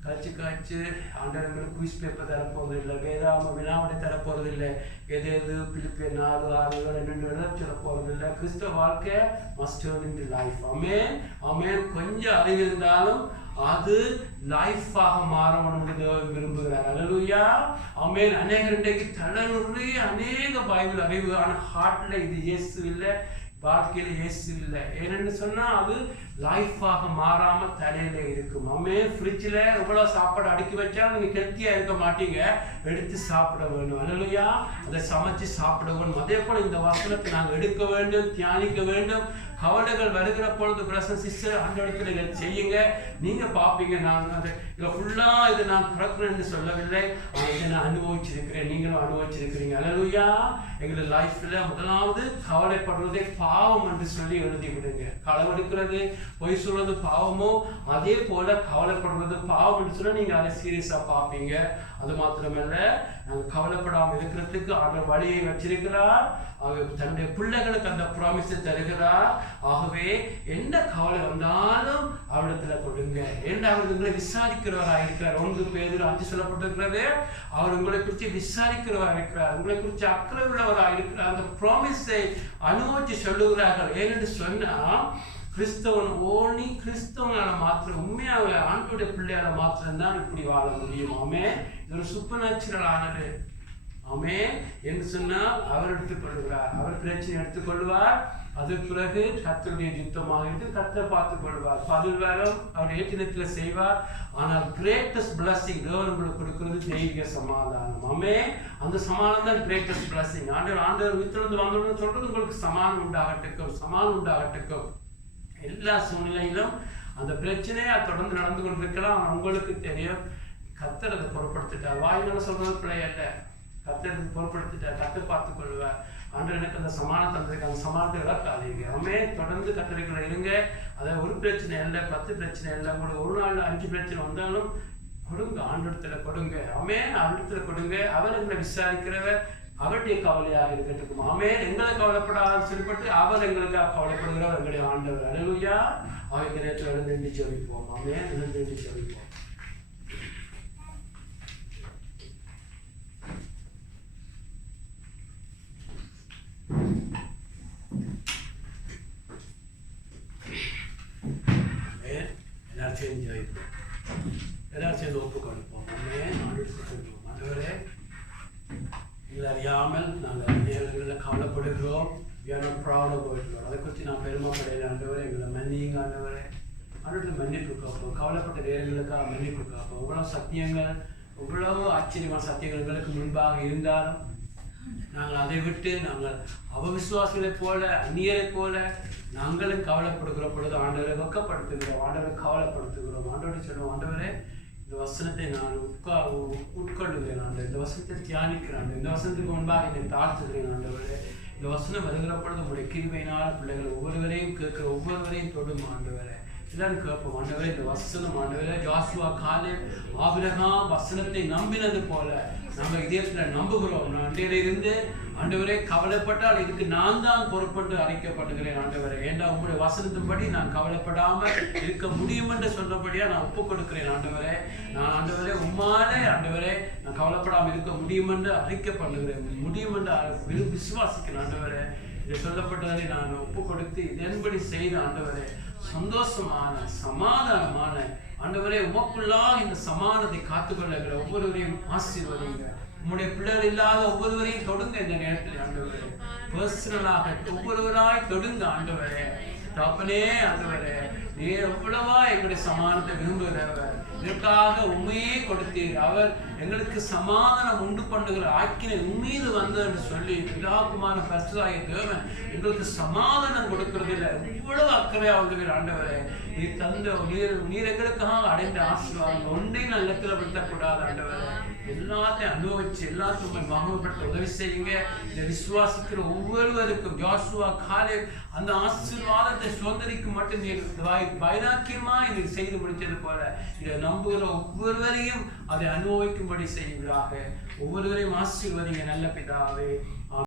காய்ச்சி ஆண்டவர்களுக்கு குயிஸ் பேப்பர் தரப்போறது இல்லை, வேதாம வினாவிடை தரப்போறது இல்லை, எது பிலிப்பியர் 4:6 எழுத சொல்ல போறது இல்லை. கிறிஸ்தவ வாழ்க்கை must turn into life. ஆமென் ஆமென். கொஞ்சம் அறிவு இருந்தாலும் அது லைஃபாக மாறணும் விரும்புகிறார். அல்லேலூயா ஆமென். அநேகர் இன்றைக்கு தலைநுறி அநேக பைபிள் அறிவு, ஆனால் ஹார்ட்ல இது இயேசு இல்லை, வாழ்க்கையில இயேசு இல்லை. ஏன்னு சொன்னா அது லைஃபாக மாறாம தலையில இருக்கும். ஆமென். ஃப்ரிட்ஜில் எவ்வளவு சாப்பாடு அடுக்கி வச்சா நீங்க ஹெல்த்தியா இருக்க மாட்டீங்க, எடுத்து சாப்பிட வேண்டும். அல்லேலூயா. அதை சமைச்சு சாப்பிட வேண்டும். அதே போல இந்த வசனத்தை நாங்கள் எடுக்க வேண்டும், தியானிக்க வேண்டும். கவலைகள் வருகிற பொழுது பிரசன் சிஸ்டர் ஆண்டவரத்தில் இதை செய்யுங்க, நீங்க பார்ப்பீங்க. நான் அதை இதை ஃபுல்லா இதை நான் பிறக்கிறேன் என்று சொல்லவில்லை, இதை நான் அனுபவிச்சிருக்கிறேன், நீங்களும் அனுபவிச்சிருக்கிறீங்க. அல்லேலூயா. எங்களுடைய லைஃப்ல முதலாவது கவலைப்படுறதே பாவம் என்று சொல்லி எழுதி விடுங்க. களவெடுக்கிறது, பொய் சொல்றது பாவமோ அதே போல கவலைப்படுறது பாவம் என்று சொன்னா நீங்க அதை சீரியஸா பார்ப்பீங்க. அது மாத்திரமல்ல, நாங்கள் கவலைப்படாமல் இருக்கிறதுக்கு ஆண்டவர் வழியை வச்சிருக்கிறார். தன்னுடைய பிள்ளைகளுக்கு அந்த ப்ராமிஸை தருகிறார். ஆகவே என்ன கவலை வந்தாலும் அவரிடத்துல கொடுங்க. என்ன அவர் உங்களை விசாரிக்கிறவராக இருக்கிறார். 1 பேதுரு 5 சொல்லப்பட்டிருக்கிறது, அவர் உங்களை குறித்து விசாரிக்கிறவராக இருக்கிறார், உங்களை குறித்து அக்கறை உள்ளவராக இருக்கிறார். அந்த ப்ராமிஸை அனுபவிச்சு சொல்லுகிறார்கள். ஏனென்று சொன்னா கிறிஸ்தவன் ஓனி கிறிஸ்தவனால மாத்திரம், உண்மையாக ஆண்டோடைய பிள்ளையால மாத்திரம்தான் இப்படி வாழ முடியும். ஆமென். இது ஒரு சூப்பர் நேச்சுரல் ஆனது. ஆமென் என்று சொன்னால் அவர் எடுத்துக்கொள்கிறார், அவர் பிரச்சனை எடுத்துக்கொள்வார். அது பிறகு கர்த்தருடைய யுத்தமாக இருந்து கர்த்தர் பார்த்துக் கொள்வார். பதில் வேறும் அவர் ஏற்றினத்தில் செய்வார். ஆனால் கிரேட்டஸ்ட் பிளஸிங் தேவன் உங்களுக்கு கொடுக்கிறது தெய்வீக சமாதானம். ஆமென். அந்த சமாதானம் தான் கிரேட்டஸ்ட் பிளஸிங். ஆண்டவர் வீட்டிலிருந்து வந்தோம்னு சொல்றது உங்களுக்கு சமாதானம் உண்டாகட்டுக்கும், சமாதானம் உண்டாகட்டுக்கும். எல்லா சூழ்நிலையிலும் அந்த பிரச்சனையை தொடர்ந்து நடந்து கொண்டிருக்கலாம். உங்களுக்கு தெரியும், கர்த்தர் அதை பொருட்படுத்திட்டார். வாயினால சொல்றது பிள்ளை அல்ல, கர்த்தர் பொருட்படுத்திட்டார். கர்த்தர் பார்த்துக் கொள்வார். ஆண்டவர் எனக்கு அந்த சமாதானம் தந்திருக்க, அந்த சமாதானத்தை இழக்காதீங்க. ஆமென். தொடர்ந்து கர்த்தருக்குள்ள இருங்க. அதை ஒரு பிரச்சனை இல்லை, 10 பிரச்சனை இல்லை, உங்களுக்கு ஒரு நாள் 5 பிரச்சனை வந்தாலும் கொடுங்க, ஆண்டவரத்துல கொடுங்க. ஆமென். ஆண்டவரத்துல கொடுங்க. அவர் எங்களை விசாரிக்கிறவர், அவருடைய கவலையாக இருக்கட்டும். ஆமென். எங்களை கவலைப்படாத சொல்லிப்பட்டு அவர் எங்களுக்காக கவலைப்படுகிறவர் எங்களுடைய ஆண்டவர். அல்லேலூயா. இந்த நேரத்தில் எழுந்து ஜெபிப்போம். ஆமென். எழுந்து ஜெபிப்போம். எல்லாரும் சேர்ந்து ஜெபிப்போம். எல்லாரும் சேர்ந்து ஒப்பு கொடுப்போம். ஆமென். ஆண்டவரே, எங்களை அறியாமல் நாங்கள் நேரங்களில் கவலைப்படுகிறோம். அதை குறித்து நான் பெருமைப்படையில. ஆண்டவரே, எங்களை மன்னிங்க. ஆண்டவரே, ஆண்டவரத்தில் மன்னிப்பு காப்போம். கவலைப்பட்ட நேரங்களுக்காக மன்னிப்பு காப்போம். இவ்வளவு சத்தியங்கள், இவ்வளவு ஆச்சரியமான சத்தியங்கள் எங்களுக்கு முன்பாக இருந்தாலும் நாங்கள் அதை விட்டு நாங்கள் அவவிசுவாசிகளைப் போல, அந்நியரை போல நாங்களும் கவலைப்படுகிற பொழுது ஆண்டவரை வெக்கப்படுத்துகிறோம், ஆண்டவரை கவலைப்படுத்துகிறோம். ஆண்டவரை சொல்லுவோம், ஆண்டவரே இந்த வசனத்தை நான் உட்கொள்ளுகிறேன், ஆண்டவர் இந்த வசனத்தை தியானிக்கிறேன், இந்த வசனத்துக்கு முன்பாக என்னை தாழ்த்துகிறேன். ஆண்டவரே, இந்த வசனம் வருகிற பொழுது உங்களுடைய கிருபையினால பிள்ளைகள் ஒவ்வொருவரையும் கேட்கிற ஒவ்வொருவரையும் தொடும். ஆண்டவரே, எல்லாரும் கேட்போம். ஆண்டவரே, இந்த வசனம் ஆண்டவரே யோசுவா காலேப் ஆபிரகாம் வசனத்தை நம்பினது போல நாங்கள் இதயத்தில் நம்புகிறோம். அன்றையிலிருந்து ஆண்டவரே கவலைப்பட்டால் இதுக்கு நான் தான் பொறுப்பட்டு அழைக்கப்படுகிறேன். ஆண்டவரே, ஏண்டா உங்களுடைய வசனத்தின்படி நான் கவலைப்படாமல் இருக்க முடியும் என்று சொன்னபடியா நான் ஒப்புக் கொடுக்கிறேன். ஆண்டவரே, நான் ஆண்டவரே உம்மாலே ஆண்டவரே நான் கவலைப்படாமல் இருக்க முடியும் என்று அழைக்கப்படுகிறேன், முடியும் என்று விசுவாசிக்கிறேன். ஆண்டவரே, இதை சொல்லப்பட்டதை நான் ஒப்புக் கொடுத்து இதன்படி செய்த ஆண்டவரே சந்தோஷமான சமாதானமான ஆண்டவரே உமக்குள்ளா இந்த சமாதானத்தை காத்துக்கொள்ளுகிற ஒவ்வொருவரையும் ஆசீர்வதிங்க. உங்களுடைய பிள்ளைகள் இல்லாத ஒவ்வொருவரையும் தொடுங்க. இந்த நேரத்தில் ஆண்டவரே பர்சனலாக ஒவ்வொருவராய் தொடுங்க. ஆண்டவரே தகப்பனே, ஆண்டவரே நீர் எவ்வளவா எங்களுடைய சமாதானத்தை விரும்புகிறவர், இதற்காக உண்மையே கொடுத்தீர். அவர் எங்களுக்கு சமாதானம் உண்டு பண்ணுகிற ஆக்கினை உண்மையில் வந்தது என்று சொல்லி பிதாகுமான பரிசுத்தாகிய தேவன் எங்களுக்கு சமாதானம் கொடுக்கறதில்லை. இவ்வளவு அக்கறையா வந்துகிற ஆண்டவரே, நீர் தந்த நீர் எங்களுக்காக அடைந்த ஆசீர்வாதம் ஒன்றையும் நல்லத்தில் விடுத்தக்கூடாது. ஆண்டவரே, எல்லாத்தையும் அனுபவிச்சு எல்லாத்துக்கும் மகிமைப்படுத்த உதவி செய்யுங்க. இதை விசுவாசிக்கிற ஒவ்வொருவருக்கும் யோசுவா காலேப் அந்த ஆசீர்வாதத்தை சுதந்திரிக்கும் மட்டும் நீர் வைராக்கியமா இதை செய்து முடிச்சது போல இதை நம்புகிற ஒவ்வொருவரையும் அதை அனுபவிக்கும்படி செய்வதாக. ஒவ்வொருவரையும் ஆசீர்வதிங்க நல்ல பிதாவே.